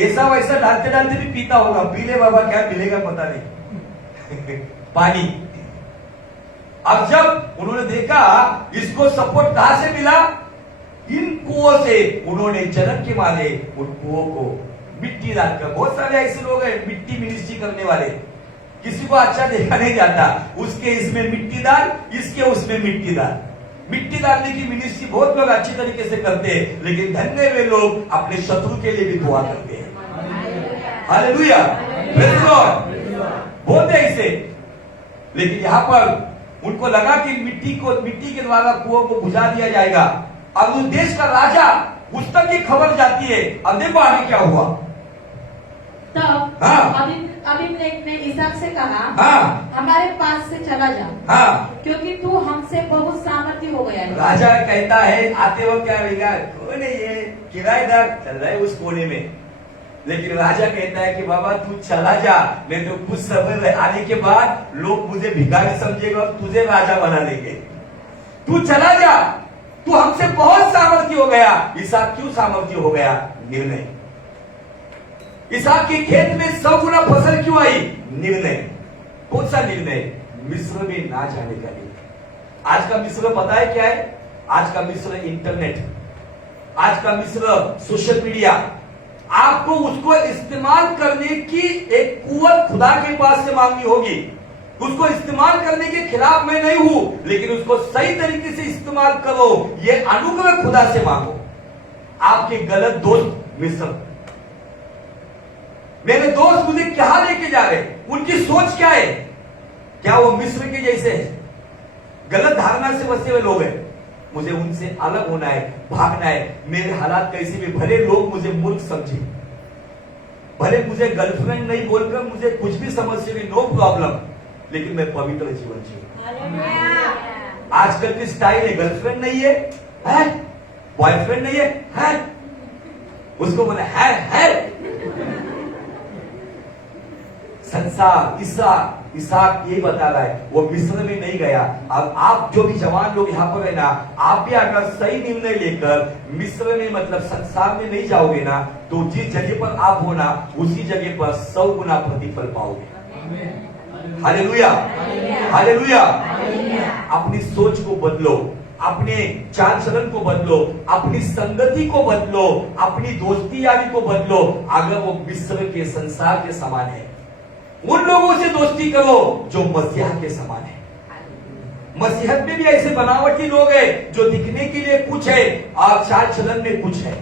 ऐसा वैसा डालते डालते भी पीता होगा, पी ले बाबा, क्या मिलेगा पता नहीं। पानी। अब जब उन्होंने देखा इसको सपोर्ट कहां से मिला, इन कुओं से, उन्होंने जलन के मारे उन कुओं को मिट्टी डालकर, बहुत सारे ऐसे लोग हैं मिट्टी मिनिस्ट्री करने वाले, किसी को अच्छा देखा नहीं जाता, उसके इसमें मिट्टी डाल, इसके उसमें मिट्टी डाल। मिट्टी डालने की मिनिस्ट्री बहुत लोग अच्छी तरीके से करते हैं, लेकिन धन्य वे लोग अपने शत्रु के लिए भी दुआ करते हैं। Hallelujah, praise God. बहुत है ऐसे, लेकिन यहाँ पर उनको लगा कि मिट्टी के द्वारा कुओं को बुझा दिया जाएगा। अब उस देश का राजा उस तक ये खबर जाती है। अब देखो आगे क्या हुआ। तब हाँ। अबीमेलेक ने इसहाक से कहा, हाँ। हमारे पास से चला जा, हाँ। क्योंकि तू हमसे बहुत सामर्थ्य हो गया है। राजा कहता है आते वक्त क्या रहेगा, कौन है ये किराएदार चल रहा है उस कोने में। लेकिन राजा कहता है कि बाबा तू चला जा, मैं तो कुछ समय आने के बाद लोग मुझे भिखारी समझेगा और तुझे राजा बना देंगे। तू चला जा, तू हमसे बहुत सामर्थ्य हो गया। इसहाक क्यों सामर्थ्य हो गया? निर्णय। इसहाक के खेत में 100 गुना फसल क्यों आई? निर्णय। कौन सा निर्णय? मिस्र में ना जाने का निर्णय। आज का मिस्र पता है क्या है? आज का मिस्र इंटरनेट, आज का मिस्र सोशल मीडिया। आपको उसको इस्तेमाल करने की एक कुव्वत खुदा के पास से मांगनी होगी। उसको इस्तेमाल करने के खिलाफ मैं नहीं हूं, लेकिन उसको सही तरीके से इस्तेमाल करो, ये अनुग्रह खुदा से मांगो। आपके गलत दोस्त मिस्र, मेरे दोस्त मुझे क्या लेके जा रहे, उनकी सोच क्या है? क्या वो मिस्र के जैसे है? गलत धारणा से बसे हुए लोग हैं। मुझे उनसे अलग होना है, भागना है। मेरे हालात कैसे भी, भले लोग मुझे मूर्ख समझे, भले मुझे गर्लफ्रेंड नहीं बोलकर मुझे कुछ भी समझ नहीं, नो प्रॉब्लम, लेकिन मैं पवित्र जीवन जीऊं। आजकल की स्टाइल है, गर्लफ्रेंड नहीं है, बॉयफ्रेंड नहीं है, उसको बोले है। संसार इसहाक यही बता रहा है, वो मिस्र में नहीं गया। अब आप जो भी जवान लोग यहाँ पर है ना, आप भी अगर सही निर्णय लेकर मिस्र में मतलब संसार में नहीं जाओगे ना, तो जिस जगह पर आप हो ना, उसी जगह पर 100 गुना प्रतिफल पाओगे। Hallelujah, hallelujah. अपनी सोच को बदलो, अपने चाल चलन को बदलो, अपनी संगति को बदलो, अपनी दोस्ती यारी को बदलो। अगर वो मिस्र के संसार के समान है, उन लोगों से दोस्ती करो जो मसीहा के समान है। मसीहत में भी ऐसे बनावटी लोग हैं जो दिखने के लिए कुछ है और चाल चलन में कुछ है।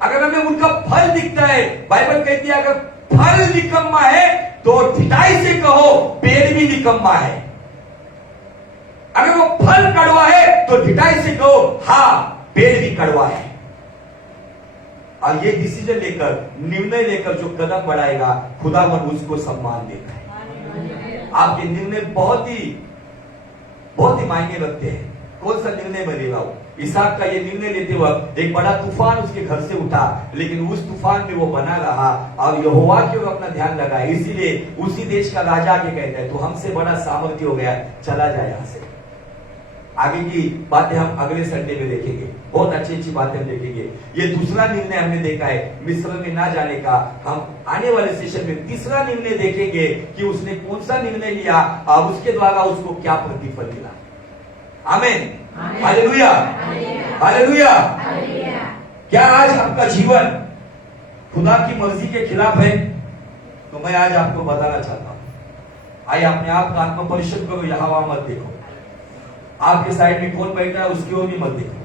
अगर हमें उनका फल दिखता है, बाइबल कहती है अगर फल निकम्मा है तो ढिठाई से कहो पेड़ भी निकम्मा है। अगर वो फल कड़वा है तो ढिठाई से कहो हाँ पेड़ भी कड़वा है। और ये डिसीजन लेकर, निर्णय लेकर जो कदम बढ़ाएगा, खुदावन उसको सम्मान देता है। आपके निर्णय बहुत ही मायने रखते हैं। कौन सा निर्णय मैं ले रहा हूं? इसहाक का ये निर्णय लेते वक्त एक बड़ा तूफान उसके घर से उठा, लेकिन उस तूफान में वो बना रहा और यहोवा की ओर अपना ध्यान लगाया। इसीलिए उसी देश का राजा के कहता है तो हमसे बड़ा सामर्थ्य हो गया, चला जाए यहां से। आगे की बातें हम अगले संडे में देखेंगे, बहुत अच्छी बातें हम देखेंगे। ये दूसरा निर्णय हमने देखा है मिस्र में ना जाने का। हम आने वाले सेशन में तीसरा निर्णय देखेंगे कि उसने कौन सा निर्णय लिया और उसके द्वारा उसको क्या प्रतिफल मिला। आमीन, हालेलुया, हालेलुया। क्या आज आपका जीवन खुदा की मर्जी के खिलाफ है? तो मैं आज आपको बताना चाहता हूं। आइए अपने आप का आत्म परिश्रम करो, यहाँ वहां मत देखो। आपके साइड में कौन बैठा है उसकी ओर भी मत देखो।